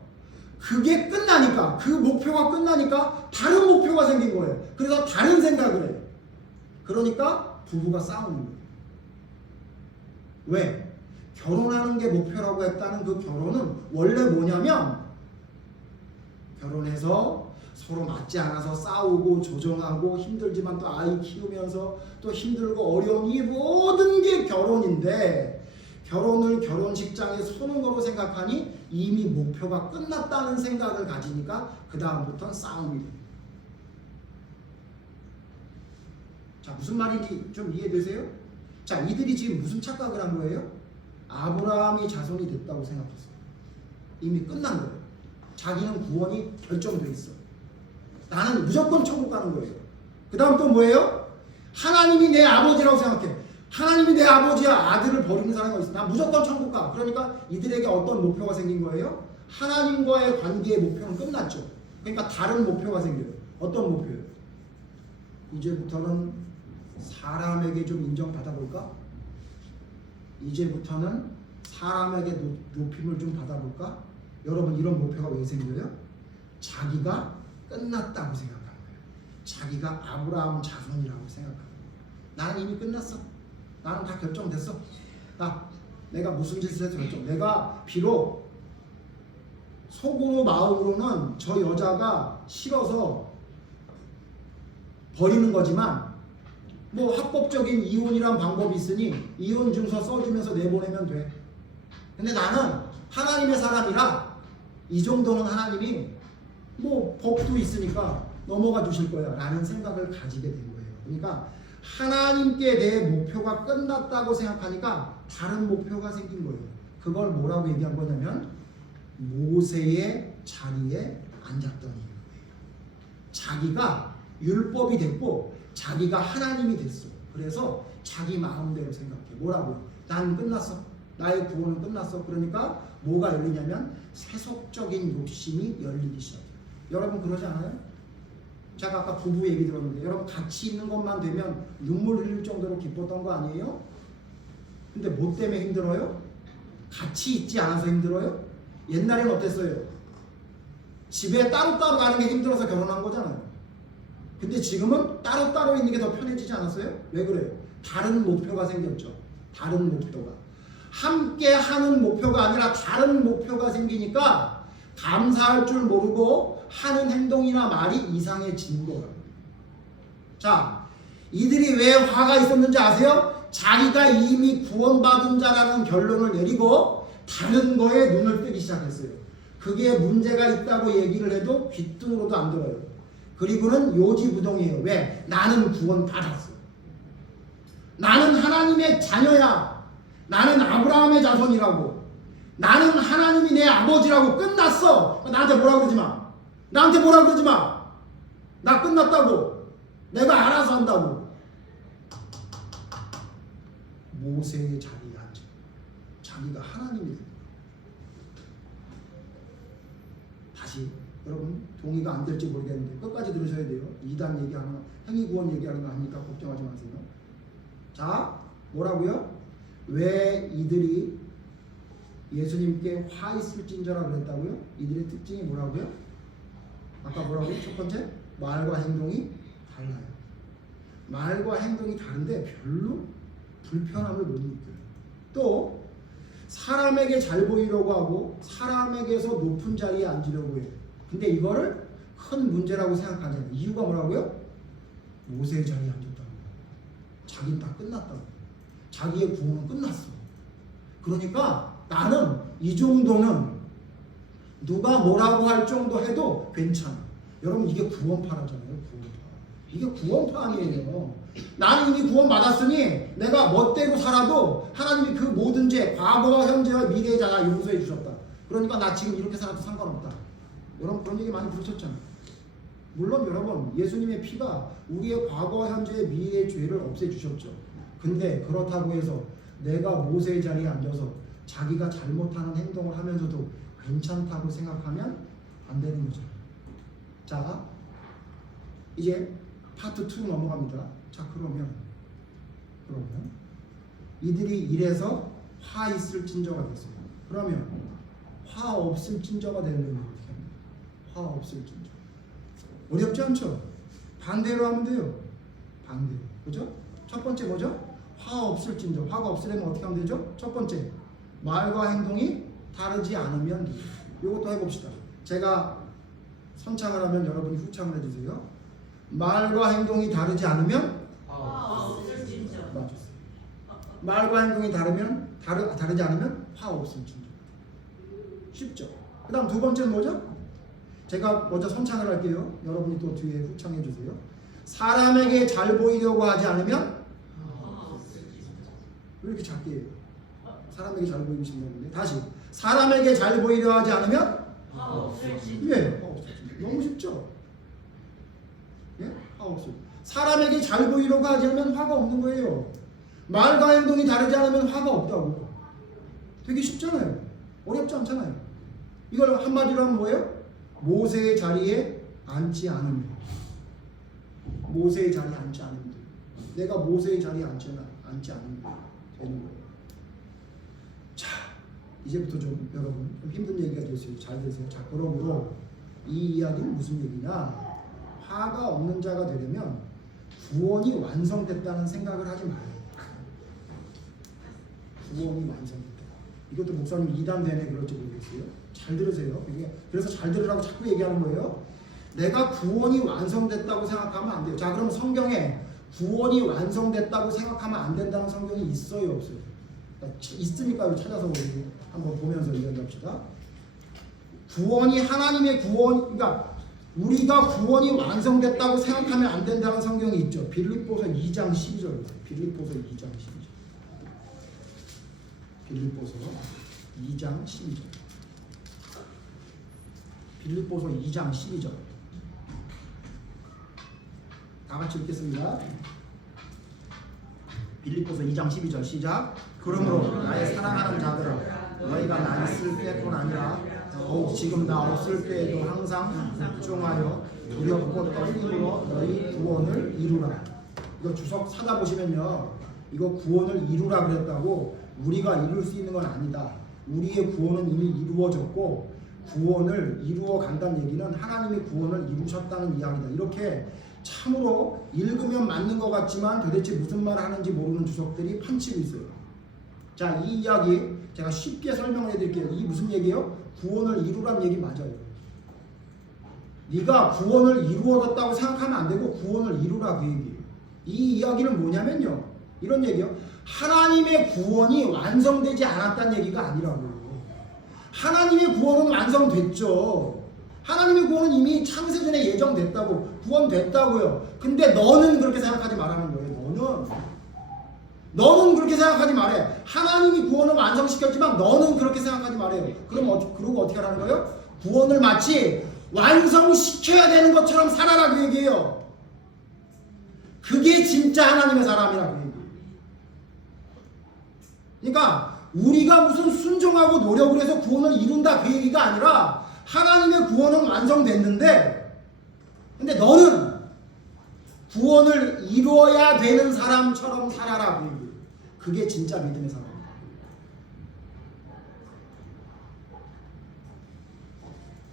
그게 끝나니까 그 목표가 끝나니까 다른 목표가 생긴 거예요. 그래서 다른 생각을 해요. 그러니까 부부가 싸우는 거예요. 왜? 결혼하는 게 목표라고 했다는 그 결혼은 원래 뭐냐면 결혼해서 서로 맞지 않아서 싸우고 조정하고 힘들지만 또 아이 키우면서 또 힘들고 어려운 이 모든 게 결혼인데 결혼을 결혼식장에 서는 거로 생각하니 이미 목표가 끝났다는 생각을 가지니까 그 다음부터는 싸움이 돼요. 자, 무슨 말인지 좀 이해되세요? 자, 이들이 지금 무슨 착각을 한 거예요? 아브라함이 자손이 됐다고 생각했어요. 이미 끝난 거예요. 자기는 구원이 결정돼 있어. 나는 무조건 천국 가는 거예요. 그 다음 또 뭐예요? 하나님이 내 아버지라고 생각해. 하나님이 내 아버지야. 아들을 버리는 사람이 있어. 나 무조건 천국 가. 그러니까 이들에게 어떤 목표가 생긴 거예요? 하나님과의 관계의 목표는 끝났죠. 그러니까 다른 목표가 생겨요. 어떤 목표예요? 이제부터는 사람에게 좀 인정받아볼까? 이제부터는 사람에게 높임을 좀 받아볼까? 여러분 이런 목표가 왜 생겨요? 자기가 끝났다고 생각하는 거예요. 자기가 아브라함 자손이라고 생각하는 거예요. 나는 이미 끝났어. 나는 다 결정됐어. 내가 무슨 짓을 해서 결정. 내가 비록 속으로 마음으로는 저 여자가 싫어서 버리는 거지만 뭐 합법적인 이혼이란 방법이 있으니 이혼 증서 써주면서 내보내면 돼. 근데 나는 하나님의 사람이라 이 정도는 하나님이 뭐 법도 있으니까 넘어가 주실 거야 라는 생각을 가지게 된 거예요. 그러니까 하나님께 내 목표가 끝났다고 생각하니까 다른 목표가 생긴 거예요. 그걸 뭐라고 얘기한 거냐면 모세의 자리에 앉았던 이유예요. 자기가 율법이 됐고 자기가 하나님이 됐어. 그래서 자기 마음대로 생각해. 뭐라고? 난 끝났어. 나의 구원은 끝났어. 그러니까 뭐가 열리냐면 세속적인 욕심이 열리기 시작해요. 여러분 그러지 않아요? 제가 아까 부부 얘기 들었는데 여러분 같이 있는 것만 되면 눈물 흘릴 정도로 기뻤던 거 아니에요? 근데 뭐 때문에 힘들어요? 같이 있지 않아서 힘들어요? 옛날에는 어땠어요? 집에 따로따로 가는 게 힘들어서 결혼한 거잖아요. 근데 지금은 따로따로 있는 게 더 편해지지 않았어요? 왜 그래요? 다른 목표가 생겼죠. 다른 목표가. 함께 하는 목표가 아니라 다른 목표가 생기니까 감사할 줄 모르고 하는 행동이나 말이 이상해진 거예요. 자, 이들이 왜 화가 있었는지 아세요? 자기가 이미 구원받은 자라는 결론을 내리고 다른 거에 눈을 뜨기 시작했어요. 그게 문제가 있다고 얘기를 해도 귀등으로도 안 들어요. 그리고는 요지부동이에요. 왜? 나는 구원받았어. 나는 하나님의 자녀야. 나는 아브라함의 자손이라고. 나는 하나님이 내 아버지라고. 끝났어. 나한테 뭐라 그러지 마. 나한테 뭐라 그러지 마. 나 끝났다고. 내가 알아서 한다고. 모세의 자리에 앉아. 자기가 하나님이 된 거야. 다시 여러분 동의가 안 될지 모르겠는데 끝까지 들으셔야 돼요. 이단 얘기하는 행위구원 얘기하는 거 아니니까 걱정하지 마세요. 자, 뭐라고요? 왜 이들이 예수님께 화 있을진저라 그랬다고요? 이들의 특징이 뭐라고요? 아까 뭐라고요? 첫 번째, 말과 행동이 달라요. 말과 행동이 다른데 별로 불편함을 못 느껴요. 또 사람에게 잘 보이려고 하고 사람에게서 높은 자리에 앉으려고 해요. 근데 이거를 큰 문제라고 생각하잖아요. 이유가 뭐라고요? 모세의 자리에 앉았다는 거예요. 자기는 다 끝났다고. 자기의 구원은 끝났어. 그러니까 나는 이 정도는 누가 뭐라고 할 정도 해도 괜찮아. 여러분 이게 구원파라잖아요. 구원파. 이게 구원파 아니에요. 나는 이미 구원받았으니 내가 멋대로 살아도 하나님이 그 모든 죄, 과거와 현재와 미래의 다 용서해 주셨다. 그러니까 나 지금 이렇게 살아도 상관없다. 여러분 그런 얘기 많이 들으셨잖아요. 물론 여러분 예수님의 피가 우리의 과거와 현재의 미래의 죄를 없애주셨죠. 근데 그렇다고 해서 내가 모세의 자리에 앉아서 자기가 잘못하는 행동을 하면서도 괜찮다고 생각하면 안 되는 거죠. 자, 이제 파트 2 넘어갑니다. 자, 그러면 이들이 이래서 화 있을 찐저가 됐어요. 그러면 화 없을 찐저가 되려면 어떻게 합니까? 화 없을 찐저. 어렵지 않죠? 반대로 하면 돼요. 반대로. 그죠? 첫 번째 뭐죠? 화 없을 찐저. 화가 없으려면 어떻게 하면 되죠? 첫 번째, 말과 행동이 다르지 않으면 돼요. 이것도 해봅시다. 제가 선창을 하면 여러분이 후창을 해주세요. 말과 행동이 다르지 않으면 맞았어요. 말과 행동이 다르지 않으면 화 없을 찐저. 쉽죠? 그 다음 두 번째는 뭐죠? 제가 먼저 선창을 할게요. 여러분이 또 뒤에 후창해 주세요. 사람에게 잘 보이려고 하지 않으면 왜 이렇게 작게 해요? 사람에게 잘 보이고 싶은데 다시 사람에게 잘 보이려 하지 않으면 예, 너무 쉽죠? 예? 화 없어요. 사람에게 잘 보이려고 하지 않으면 화가 없는 거예요. 말과 행동이 다르지 않으면 화가 없다고. 되게 쉽잖아요. 어렵지 않잖아요. 이걸 한마디로 하면 뭐예요? 모세의 자리에 앉지 않으면. 모세의 자리에 앉지 않으면 돼요. 내가 모세의 자리에 앉지 않으면 되는 거예요. 자, 이제부터 좀 여러분 좀 힘든 얘기가 될 수 있어요. 잘 들으세요. 자, 그러므로 이 이야기는 무슨 얘기냐? 화가 없는 자가 되려면 구원이 완성됐다는 생각을 하지 말아요. 구원이 완성됐다. 이것도 목사님 2단 되네 그럴지 모르겠어요. 잘 들으세요. 그래서 잘 들으라고 자꾸 얘기하는 거예요. 내가 구원이 완성됐다고 생각하면 안 돼요. 자, 그럼 성경에 구원이 완성됐다고 생각하면 안 된다는 성경이 있어요, 없어요? 있으니까 찾아서 한번 보면서 이야기합시다. 구원이 하나님의 구원, 그러니까 우리가 구원이 완성됐다고 생각하면 안 된다는 성경이 있죠. 빌립보서 2장 12절. 빌립보서 2장 12절. 빌립보서 2장 12절. 빌립보서 2장 12절. 다 같이 읽겠습니다. 빌립보서 2장 12절 시작. 그러므로 나의 사랑하는 자들아, 너희가 나 있을 때뿐 아니라 더욱 지금 나 없을 때에도 항상 걱정하여 두렵고 떨림으로 너희 구원을 이루라. 이거 주석 찾아보시면요, 이거 구원을 이루라 그랬다고 우리가 이룰 수 있는 건 아니다. 우리의 구원은 이미 이루어졌고 구원을 이루어 간다는 얘기는 하나님이 구원을 이루셨다는 이야기다. 이렇게 참으로 읽으면 맞는 것 같지만 도대체 무슨 말을 하는지 모르는 주석들이 판치고 있어요. 자, 이 이야기 제가 쉽게 설명을 해드릴게요. 이 무슨 얘기예요? 구원을 이루란 얘기 맞아요. 네가 구원을 이루어졌다고 생각하면 안 되고 구원을 이루라 그 얘기예요. 이 이야기는 뭐냐면요, 이런 얘기요. 하나님의 구원이 완성되지 않았다는 얘기가 아니라고요. 하나님의 구원은 완성됐죠. 하나님의 구원은 이미 창세전에 예정됐다고, 구원됐다고요. 근데 너는 그렇게 생각하지 말라는 거예요. 너는 그렇게 생각하지 말아요. 하나님이 구원을 완성시켰지만 너는 그렇게 생각하지 말아요. 그러고 어떻게 하라는 거예요? 구원을 마치 완성시켜야 되는 것처럼 살아라 그 얘기예요. 그게 진짜 하나님의 사람이라 그 얘기예요. 그러니까 우리가 무슨 순종하고 노력을 해서 구원을 이룬다 그 얘기가 아니라 하나님의 구원은 완성됐는데 근데 너는 구원을 이루어야 되는 사람처럼 살아라 그 얘기예요. 그게 진짜 믿음의 사람이에요.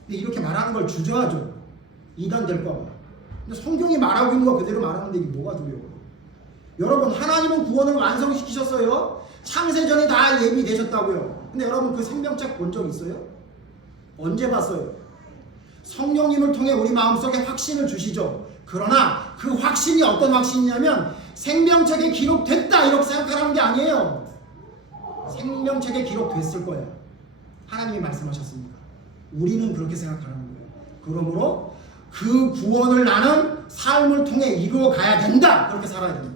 근데 이렇게 말하는 걸 주저하죠. 이단 될까 봐. 근데 성경이 말하고 있는 거 그대로 말하는데 이게 뭐가 두려워요? 여러분, 하나님은 구원을 완성시키셨어요. 창세전에 다 예비되셨다고요. 근데 여러분 그 생명책 본 적 있어요? 언제 봤어요? 성령님을 통해 우리 마음속에 확신을 주시죠. 그러나 그 확신이 어떤 확신이냐면 생명책에 기록됐다 이렇게 생각하라는 게 아니에요. 생명책에 기록됐을 거예요. 하나님이 말씀하셨으니까. 우리는 그렇게 생각하는 거예요. 그러므로 그 구원을 나는 삶을 통해 이루어 가야 된다. 그렇게 살아야 된다.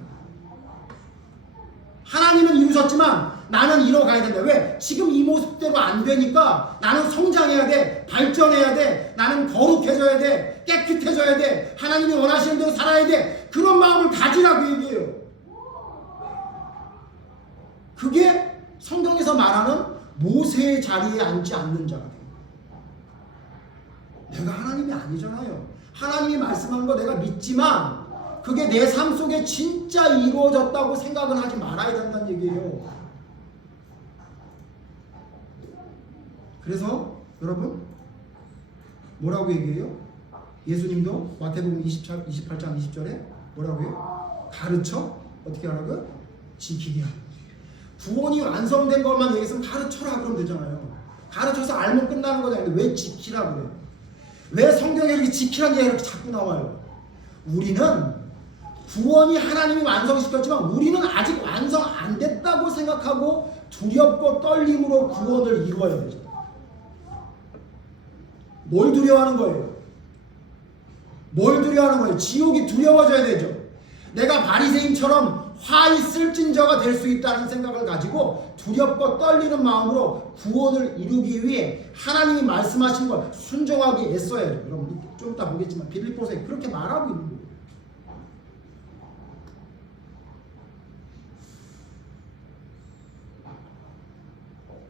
하나님은 이루셨지만 나는 이루어 가야 된다. 왜? 지금 이 모습대로 안 되니까 나는 성장해야 돼. 발전해야 돼. 나는 거룩해져야 돼. 깨끗해져야 돼. 하나님이 원하시는 대로 살아야 돼. 그런 마음을 가지라고 얘기해요. 그게 성경에서 말하는 모세의 자리에 앉지 않는 자가 돼요. 내가 하나님이 아니잖아요. 하나님이 말씀한 거 내가 믿지만 그게 내 삶 속에 진짜 이루어졌다고 생각은 하지 말아야 된다는 얘기예요. 그래서 여러분 뭐라고 얘기해요? 예수님도 마태복음 28장 20절에 뭐라고 해요? 가르쳐 어떻게 하라고요? 지키게 하라. 구원이 완성된 것만 얘기했으면 가르쳐라 그러면 되잖아요. 가르쳐서 알면 끝나는 거잖아요. 왜 지키라 그래요? 왜 성경에 이렇게 지키라는 얘기가 이렇게 자꾸 나와요? 우리는 구원이 하나님이 완성시켰지만 우리는 아직 완성 안 됐다고 생각하고 두렵고 떨림으로 구원을 이루어야 되죠. 뭘 두려워하는 거예요? 뭘 두려워하는 거예요? 지옥이 두려워져야 되죠. 내가 바리새인처럼 화 있을진저가 될 수 있다는 생각을 가지고 두렵고 떨리는 마음으로 구원을 이루기 위해 하나님이 말씀하신 걸 순종하기 애써야죠. 여러분 좀 이따 보겠지만 빌립보서에 그렇게 말하고 있는 거예요.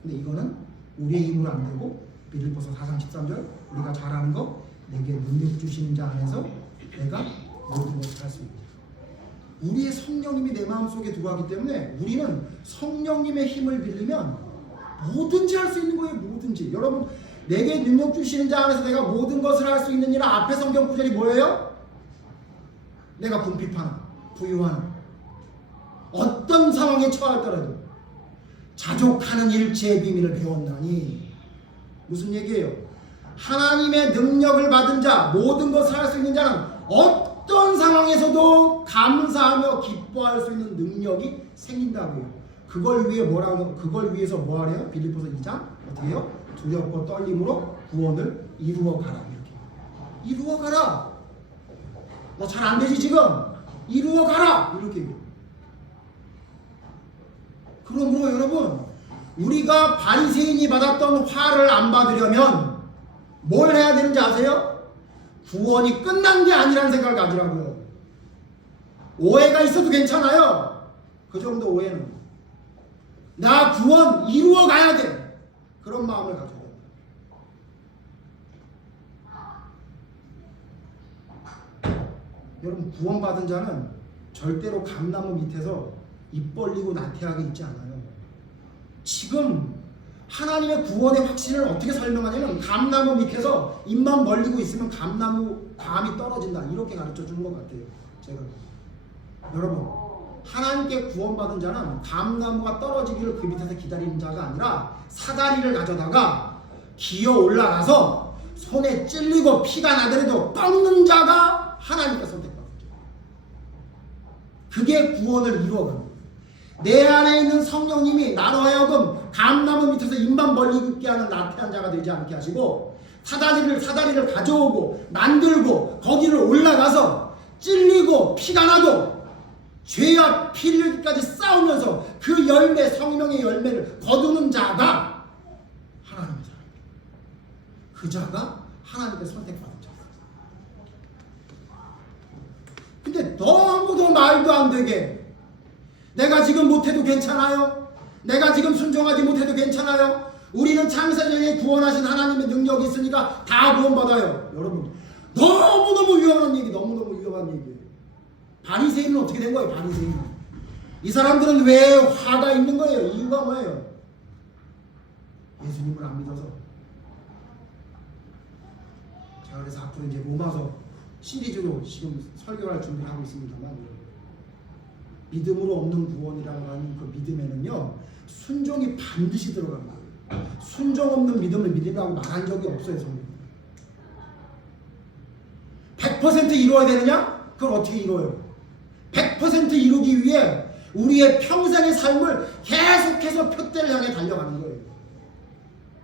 근데 이거는 우리의 힘으로 안 되고 빌립보서 4장 13절 우리가 잘 아는 거 내게 능력 주시는 자 안에서 내가 모든 것을 할 수 있다. 우리의 성령님이 내 마음속에 들어가기 때문에 우리는 성령님의 힘을 빌리면 뭐든지 할 수 있는 거예요. 뭐든지. 여러분 내게 능력 주시는 자 안에서 내가 모든 것을 할 수 있는 일은 앞에 성경 구절이 뭐예요? 내가 궁핍하나 부유하나 어떤 상황에 처하더라도 자족하는 일체의 비밀을 배웠나니 무슨 얘기예요? 하나님의 능력을 받은 자 모든 것을 할 수 있는 자는 어떤 상황에서도 감사하며 기뻐할 수 있는 능력이 생긴다고요. 그걸 위해 그걸 위해서 뭐 하래요? 빌립보서 2장 어떻게 해요? 두렵고 떨림으로 구원을 이루어 가라. 이렇게 이루어 가라. 너 잘 안 되지 지금? 이루어 가라. 이렇게 얘기해요. 그러므로 여러분 우리가 바리새인이 받았던 화를 안 받으려면 뭘 해야 되는지 아세요? 구원이 끝난 게 아니라는 생각을 가지라고요. 오해가 있어도 괜찮아요. 그 정도 오해는 나 구원 이루어 가야 돼. 그런 마음을 가져야 돼. 여러분 구원받은 자는 절대로 감나무 밑에서 입 벌리고 나태하게 있지 않아요. 지금 하나님의 구원의 확신을 어떻게 설명하냐면 감나무 밑에서 입만 벌리고 있으면 감이 떨어진다 이렇게 가르쳐 주는 것 같아요. 제가 여러분 하나님께 구원받은 자는 감나무가 떨어지기를 그 밑에서 기다리는 자가 아니라 사다리를 가져다가 기어 올라가서 손에 찔리고 피가 나더라도 꺾는 자가 하나님께 선택받았죠. 그게 구원을 이루어가는 거예요. 내 안에 있는 성령님이 나로 하여금 감나무 밑에서 입만 벌리게 하는 나태한 자가 되지 않게 하시고 사다리를 가져오고 만들고 거기를 올라가서 찔리고 피가 나도 죄와 피를까지 싸우면서 그 열매 성령의 열매를 거두는 자가 하나님의 사람입니다. 그 자가 하나님께 선택받은 자입니다. 근데 너무도 말도 안 되게 내가 지금 못해도 괜찮아요? 내가 지금 순종하지 못해도 괜찮아요? 우리는 창세전에 구원하신 하나님의 능력이 있으니까 다 구원받아요. 여러분 너무너무 위험한 얘기, 너무너무 위험한 얘기예요. 바리새인은 어떻게 된 거예요? 바리새인은 이 사람들은 왜 화가 있는 거예요? 이유가 뭐예요? 예수님을 안 믿어서. 자, 그래서 앞으로 이제 로마서 시리즈로 지금 설교할 준비를 하고 있습니다만 믿음으로 없는 구원이라고 하는 그 믿음에는요 순종이 반드시 들어가는 거예요. 순종 없는 믿음을 믿으라고 말한 적이 없어요. 성경. 100% 이루어야 되느냐? 그걸 어떻게 이루어요? 100% 이루기 위해 우리의 평생의 삶을 계속해서 표대를 향해 달려가는 거예요.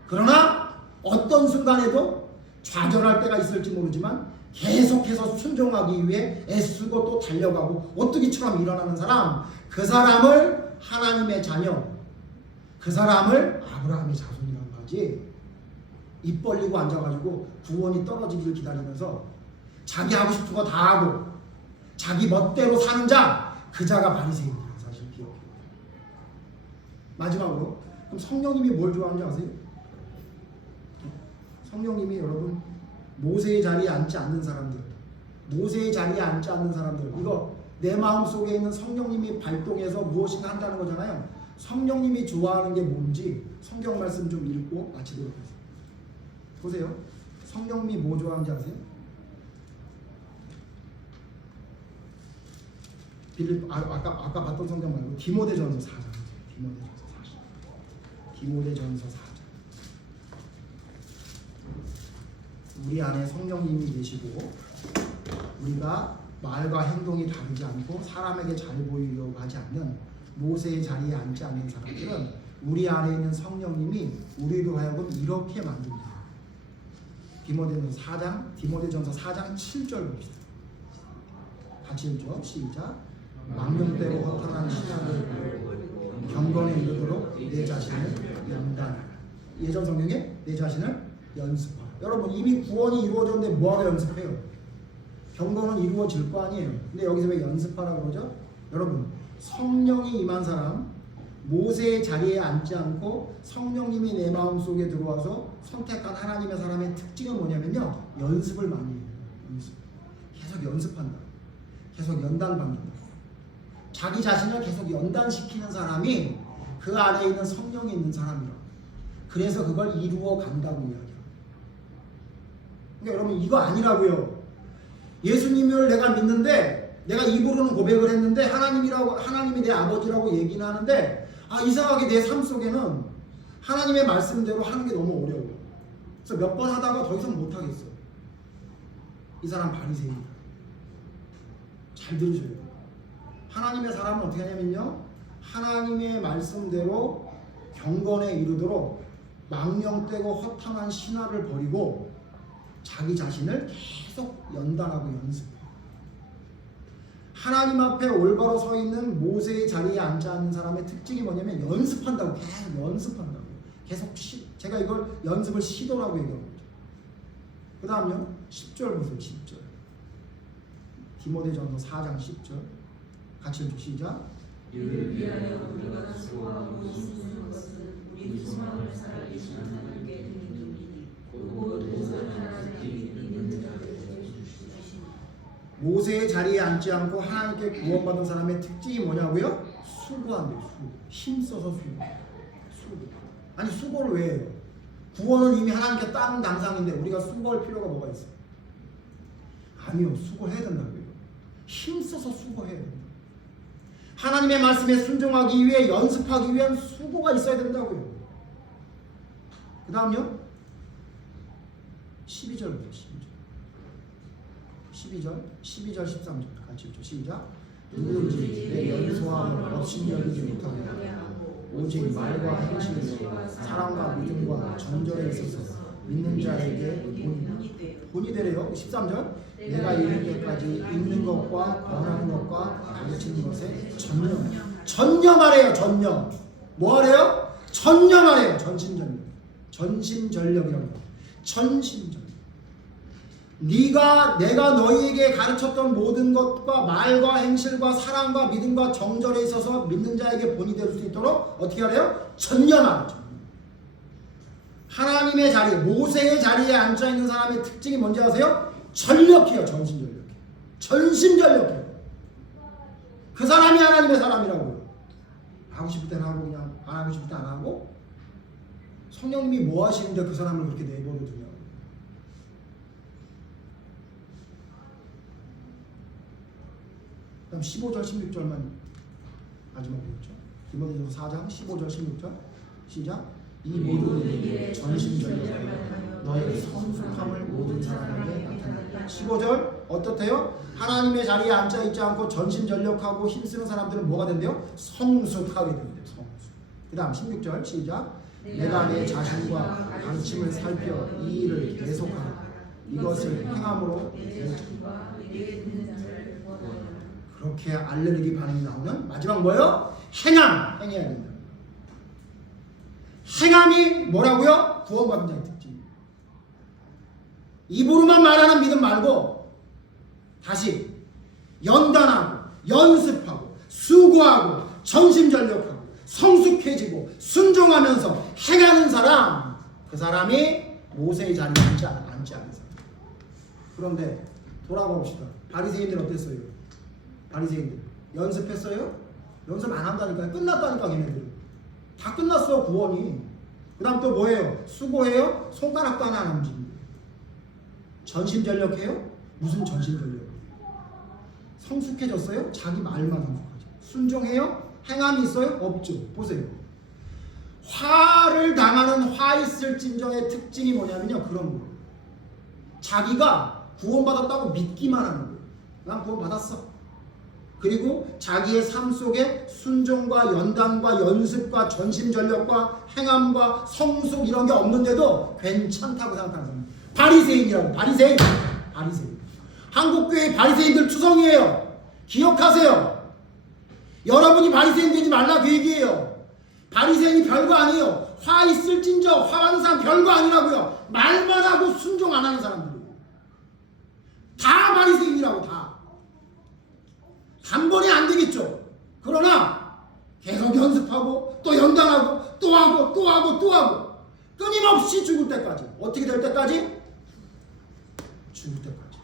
그러나 어떤 순간에도 좌절할 때가 있을지 모르지만 계속해서 순종하기 위해 애쓰고 또 달려가고 오뚜기처럼 일어나는 사람, 그 사람을 하나님의 자녀, 그 사람을 아브라함의 자손이라고 하지. 입 벌리고 앉아가지고 구원이 떨어지기를 기다리면서 자기 하고 싶은 거 다 하고 자기 멋대로 사는 자, 그 자가 바리새인이라는 사실 기억해요. 마지막으로, 그럼 성령님이 뭘 좋아하는지 아세요? 성령님이 여러분 모세의 자리에 앉지 않는 사람들, 모세의 자리에 앉지 않는 사람들, 이거 내 마음 속에 있는 성령님이 발동해서 무엇인가 한다는 거잖아요. 성령님이 좋아하는 게 뭔지 성경 말씀 좀 읽고 마치도록 하겠습니다. 보세요. 성령님이 뭐 좋아하는지 아세요? 아까 봤던 성경 말고 디모데전서 4장. 디모데전서 4장. 우리 안에 성령님이 계시고 우리가 말과 행동이 다르지 않고 사람에게 잘 보이려고 하지 않는 모세의 자리에 앉지 않는 사람들은 우리 안에 있는 성령님이 우리로 하여금 이렇게 만듭니다. 디모데전서 4장 7절 봅시다. 같이 읽죠. 시작. 망령되고 허탄한 신앙을 버리고 경건에 이르도록 내 자신을 연단하라. 예전 성경에 내 자신을 연습하라. 여러분 이미 구원이 이루어졌는데 뭐하러 연습해요? 경건은 이루어질 거 아니에요. 근데 여기서 왜 연습하라고 그러죠? 여러분 성령이 임한 사람, 모세의 자리에 앉지 않고 성령님이 내 마음속에 들어와서 선택한 하나님의 사람의 특징은 뭐냐면요, 연습을 많이 해요. 계속 연습한다. 계속 연단받는다. 자기 자신을 계속 연단시키는 사람이 그 안에 있는 성령이 있는 사람이라. 그래서 그걸 이루어 간다고 이야기해요. 그러니까 여러분 이거 아니라고요. 예수님을 내가 믿는데 내가 입으로는 고백을 했는데 하나님이 내 아버지라고 얘기는 하는데 이상하게 내 삶 속에는 하나님의 말씀대로 하는 게 너무 어려워요. 그래서 몇 번 하다가 더 이상 못 하겠어요. 이 사람 바리새인이다. 잘 들으셔야 돼요. 하나님의 사람은 어떻게 하냐면요, 하나님의 말씀대로 경건에 이르도록 망령되고 허탕한 신화를 버리고 자기 자신을 계속 연단하고 연습해요. 하나님 앞에 올바로 서 있는 모세의 자리에 앉지 않는 사람의 특징이 뭐냐면 연습한다고, 계속 연습한다고. 계속 제가 이걸 연습을 시도라고 얘기하는 거죠. 그 다음요 10절 보세요. 10절 디모데전서 4장 10절 같이 읽죠. 시작. 이를 위하여 우리가 수고하고 힘쓰는 것은 우리 소망을 살아계신 하나님께 드린 돈이니 곧 오선 하나님께 있는 자를 주시니. 모세의 자리에 앉지 않고 하나님께 구원받은 사람의 특징이 뭐냐고요? 수고한대요. 힘써서 수고. 아니 수고를 왜 해요? 구원은 이미 하나님께 따른 당상인데 우리가 수고할 필요가 뭐가 있어요? 아니요, 수고해야 된다고요. 힘써서 수고해야 된다. 하나님의 말씀에 순종하기 위해 연습하기 위한 수고가 있어야 된다고요. 그 다음요 12절 보세요. 12절 13절 같이 읽죠. 시작. 누구든지 내 연소함을 없인 여기지 못하게 하고 오직 말과 행실로 사랑과 믿음과 정절에 있어서 믿는 자에게 본이 되래요. 13절 내가 이를 때까지 읽는 것과 권하는 것과 가르치는 것에 전념하래요. 전념. 뭐 하래요? 전념하래요. 전심전력이라고 합니다. 전심전력. 내가 너희에게 가르쳤던 모든 것과 말과 행실과 사랑과 믿음과 정절에 있어서 믿는 자에게 본이 될 수 있도록 어떻게 하래요? 전념하래요. 하나님의 자리, 모세의 자리에 앉아있는 사람의 특징이 뭔지 아세요? 전력해요. 전심전력해요. 그 사람이 하나님의 사람이라고요. 하고 싶을 때는 하고 그냥 안 하고 싶을 때 안 하고. 성령님이 뭐 하시는데 그 사람을 그렇게 내버려 두냐고. 그다음 15절 16절만 마지막에 읽죠. 디모데전서 4장 15절 16절 시작. 이 모든 일에 전심전력하여 너의 성숙함을 모든 사람에게 나타내라. 15절 어떻대요? 하나님의 자리에 앉아 있지 않고 전심전력하고 힘쓰는 사람들은 뭐가 된대요? 성숙하게 된대요. 성숙. 그 다음 16절 시작. 내가 내 자신과 가르침을 살펴 이 일을 계속하라. 이것을 행함으로 그렇게 알레르기 반응이 나오면 마지막 뭐예요? 행함! 행해야 된다. 행함이 뭐라고요? 구원받은 자의 특징. 입으로만 말하는 믿음 말고 다시 연단하고 연습하고 수고하고 전심전력하고 성숙해지고 순종하면서 행하는 사람, 그 사람이 모세의 자리에 앉지 않은 사람. 그런데 돌아가 봅시다. 바리새인들 어땠어요? 바리새인들 연습했어요? 연습 안 한다니까요. 끝났다니까 걔네들. 다 끝났어 구원이. 그 다음 또 뭐예요? 수고해요? 손가락도 하나 안 움직이고. 전심전력해요? 무슨 전심전력? 성숙해졌어요? 자기 말만 성숙하죠. 순종해요? 행함이 있어요? 없죠. 보세요. 화를 당하는 화 있을 진정의 특징이 뭐냐면요. 그런 거예요. 자기가 구원받았다고 믿기만 하는 거예요. 난 구원받았어. 그리고 자기의 삶 속에 순종과 연단과 연습과 전심전력과 행함과 성숙 이런 게 없는데도 괜찮다고 생각하는 사람. 바리새인이라고. 바리새인. 한국교회 바리새인들 추성이에요. 기억하세요. 여러분이 바리새인 되지 말라 그 얘기예요. 바리새인이 별거 아니에요. 화 있을진저 화하는 사람 별거 아니라고요. 말만 하고 순종 안 하는 사람들이에요. 다 바리새인이라고 다. 단번에 안 되겠죠. 그러나 계속 연습하고 또 연단하고 또 하고 또 하고 또 하고 끊임없이 죽을 때까지. 어떻게 될 때까지? 죽을 때까지.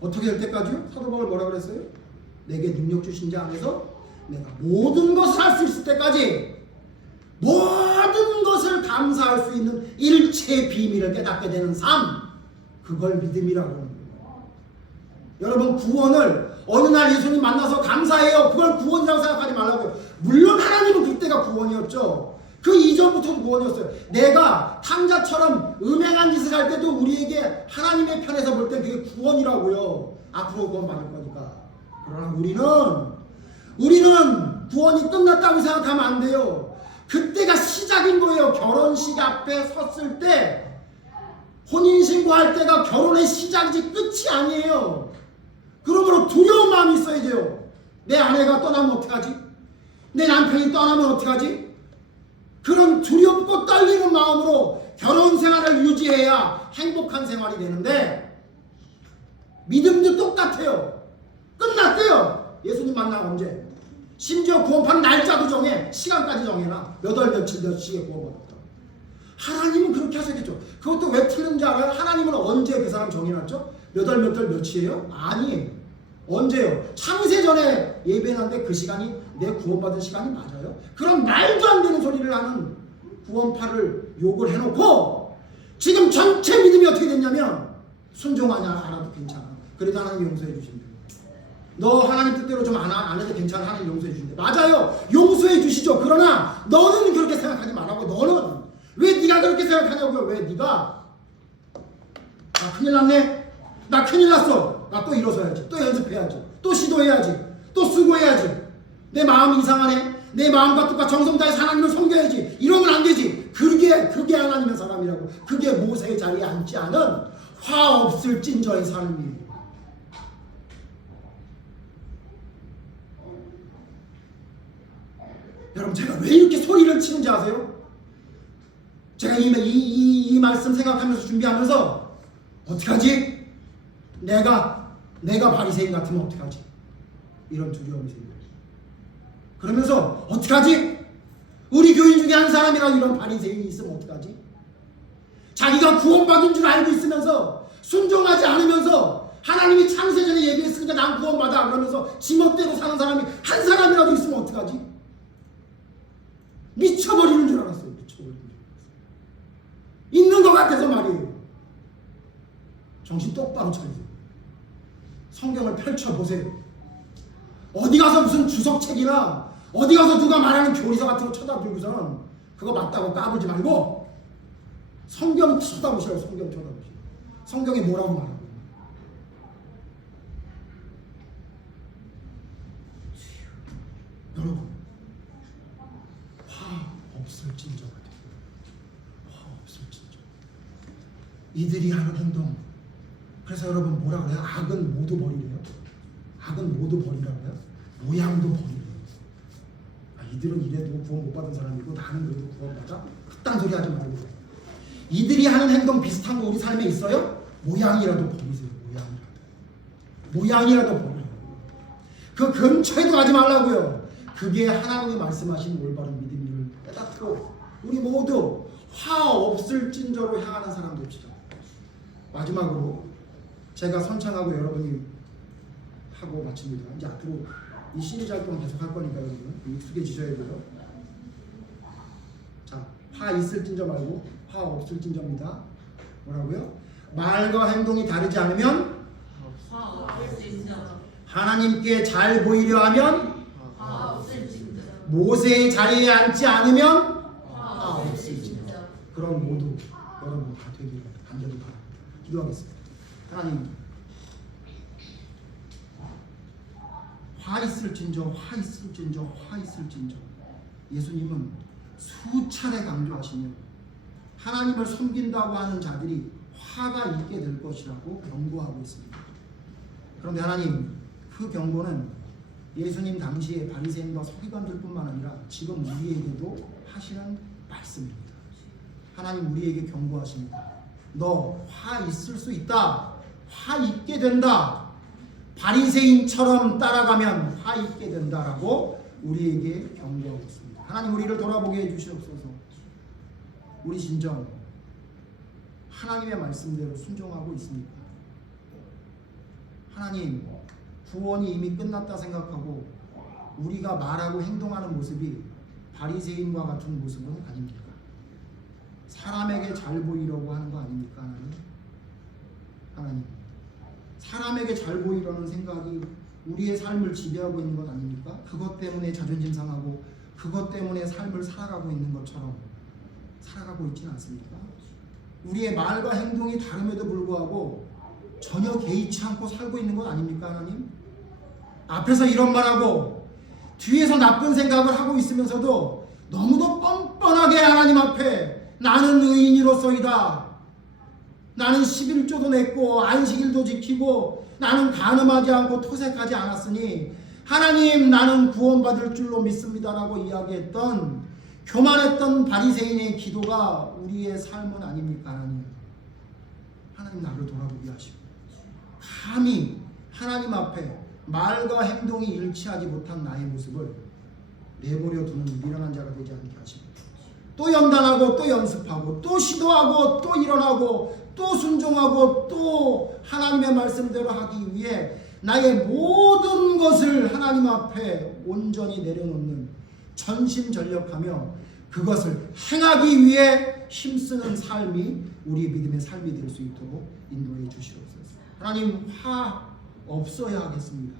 어떻게 될 때까지요? 사도 바울 뭐라 그랬어요? 내게 능력 주신 자 안에서 내가 모든 것을 할 수 있을 때까지 모든 것을 감사할 수 있는 일체의 비밀을 깨닫게 되는 삶, 그걸 믿음이라고 합니다. 여러분 구원을 어느 날 예수님 만나서 감사해요. 그걸 구원이라고 생각하지 말라고요. 물론 하나님은 그때가 구원이었죠. 그 이전부터도 구원이었어요. 내가 탕자처럼 음행한 짓을 할 때도 우리에게 하나님의 편에서 볼 때 그게 구원이라고요. 앞으로 구원 받을 거니까. 그러나 우리는 구원이 끝났다고 생각하면 안 돼요. 그때가 시작인 거예요. 결혼식 앞에 섰을 때 혼인신고할 때가 결혼의 시작이지 끝이 아니에요. 그러므로 두려운 마음이 있어야 돼요. 내 아내가 떠나면 어떡하지? 내 남편이 떠나면 어떡하지? 그런 두렵고 떨리는 마음으로 결혼 생활을 유지해야 행복한 생활이 되는데 믿음도 똑같아요. 끝났대요. 예수님 만나고 언제? 심지어 구원판 날짜도 정해. 시간까지 정해놔. 몇 월 며칠 몇 시에 구원받았다. 하나님은 그렇게 하셨겠죠. 그것도 왜 틀린지 알아요? 하나님은 언제 그 사람 정해놨죠? 몇 월 몇 월 며칠이에요? 아니에요. 언제요? 창세 전에 예배하는데 그 시간이 내 구원받은 시간이 맞아요? 그런 말도 안 되는 소리를 하는 구원파를 욕을 해놓고 지금 전체 믿음이 어떻게 됐냐면 순종하냐 안 해도 괜찮아. 그래도 하나님 용서해 주신대. 너 하나님 뜻대로 좀 안 해도 괜찮아. 하나님 용서해 주신대. 맞아요. 용서해 주시죠. 그러나 너는 그렇게 생각하지 말라고. 너는 왜 네가 그렇게 생각하냐고요. 왜 네가 나 큰일 났네. 나 큰일 났어. 나 또 일어서야지. 또 연습해야지. 또 시도해야지. 또 수고해야지. 내 마음이 이상하네. 내 마음과 뜻과 정성 다해서 하나님을 섬겨야지. 이러면 안 되지. 그게 하나님의 사람이라고. 그게 모세의 자리에 앉지 않은 화 없을 찐저의 삶이에요. 여러분 제가 왜 이렇게 소리를 치는지 아세요? 제가 이 말씀 생각하면서 준비하면서 어떡하지? 내가 바리새인 같으면 어떡하지? 이런 두려움이 생겨요. 그러면서 어떡하지? 우리 교인 중에 한 사람이라도 이런 바리새인이 있으면 어떡하지? 자기가 구원받은 줄 알고 있으면서 순종하지 않으면서 하나님이 창세전에 예비했으니까 난 구원받아 그러면서 지멋대로 사는 사람이 한 사람이라도 있으면 어떡하지? 미쳐버리는 줄 알았어요. 있는 것 같아서 말이에요. 정신 똑바로 차리세요. 성경을 펼쳐보세요. 어디 가서 무슨 주석책이나 어디 가서 누가 말하는 교리서 같은 거 쳐다보고서는 그거 맞다고 까불지 말고 성경 쳐다보시라고. 성경 쳐다보시라고. 성경에 뭐라고 말하고 있는 여러분, 화 없을진저가 되고, 화 없을진저. 이들이 하는 행동. 그래서 여러분 뭐라 그래요? 악은 모두 버리래요. 악은 모두 버리라고요. 모양도 버리래요. 이들은 이래도 구원 못 받은 사람이고 나는 그래도 구원 받아? 그딴 소리 하지 말고. 이들이 하는 행동 비슷한 거 우리 삶에 있어요? 모양이라도 버리세요. 모양이라도 버리세요. 그 근처에도 가지 말라고요. 그게 하나님이 말씀하신 올바른 믿음을 깨닫고 우리 모두 화 없을진저로 향하는 사람 됩시다. 마지막으로 제가 선창하고 여러분이 하고 마칩니다. 이제 앞으로 이 시리즈 활동 계속 할 거니까 여러분 익숙해지셔야 돼요. 자, 화 있을진저 말고 화 없을진저입니다. 뭐라고요? 말과 행동이 다르지 않으면 하나님께 잘 보이려 하면 모세의 자리에 앉지 않으면 화 없을진저. 그런 모두 여러분 다 되기를 간절히 바랍니다. 기도하겠습니다. 하나님, 화 있을진저, 화 있을진저, 화 있을진저. 예수님은 수차례 강조하시며 하나님을 섬긴다고 하는 자들이 화가 있게 될 것이라고 경고하고 있습니다. 그런데 하나님, 그 경고는 예수님 당시의 바리새인과 서기관들뿐만 아니라 지금 우리에게도 하시는 말씀입니다. 하나님 우리에게 경고하십니다. 너 화 있을 수 있다. 화 있게 된다. 바리새인처럼 따라가면 화 있게 된다라고 우리에게 경고하고 있습니다. 하나님 우리를 돌아보게 해주시옵소서. 우리 진정 하나님의 말씀대로 순종하고 있습니까? 하나님, 구원이 이미 끝났다 생각하고 우리가 말하고 행동하는 모습이 바리새인과 같은 모습은 아닙니까? 사람에게 잘 보이려고 하는 거 아닙니까? 하나님, 사람에게 잘 보이려는 생각이 우리의 삶을 지배하고 있는 것 아닙니까? 그것 때문에 자존심 상하고 그것 때문에 삶을 살아가고 있는 것처럼 살아가고 있지는 않습니까? 우리의 말과 행동이 다름에도 불구하고 전혀 개의치 않고 살고 있는 것 아닙니까? 하나님? 앞에서 이런 말하고 뒤에서 나쁜 생각을 하고 있으면서도 너무도 뻔뻔하게 하나님 앞에 나는 의인이로소이다. 나는 11조도 냈고 안식일도 지키고 나는 간음하지 않고 토색하지 않았으니 하나님 나는 구원받을 줄로 믿습니다라고 이야기했던 교만했던 바리새인의 기도가 우리의 삶은 아닙니까? 하나님, 하나님 나를 돌아보게 하시고 감히 하나님 앞에 말과 행동이 일치하지 못한 나의 모습을 내버려 두는 미련한 자가 되지 않게 하시고 또 연단하고 또 연습하고 또 시도하고 또 일어나고 또 순종하고 또 하나님의 말씀대로 하기 위해 나의 모든 것을 하나님 앞에 온전히 내려놓는 전심전력하며 그것을 행하기 위해 힘쓰는 삶이 우리 믿음의 삶이 될 수 있도록 인도해 주시옵소서. 하나님, 화 없어야 하겠습니다.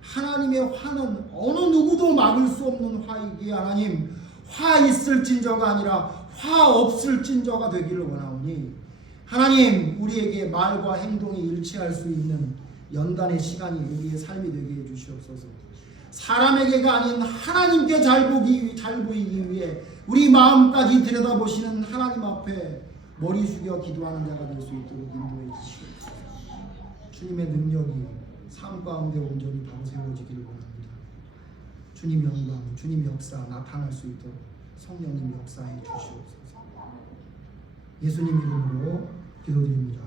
하나님의 화는 어느 누구도 막을 수 없는 화이기에 하나님, 화 있을진저가 아니라 화 없을진저가 되기를 원하오니 하나님, 우리에게 말과 행동이 일치할 수 있는 연단의 시간이 우리의 삶이 되게 해주시옵소서. 사람에게가 아닌 하나님께 잘 보이기 위해 우리 마음까지 들여다보시는 하나님 앞에 머리 숙여 기도하는 자가 될 수 있도록 인도해 주시옵소서. 주님의 능력이 삶 가운데 온전히 바로 세워지기를 원합니다. 주님 영광, 주님 역사 나타날 수 있도록 성령님 역사해 주시옵소서. 예수님 이름으로 기도드립니다.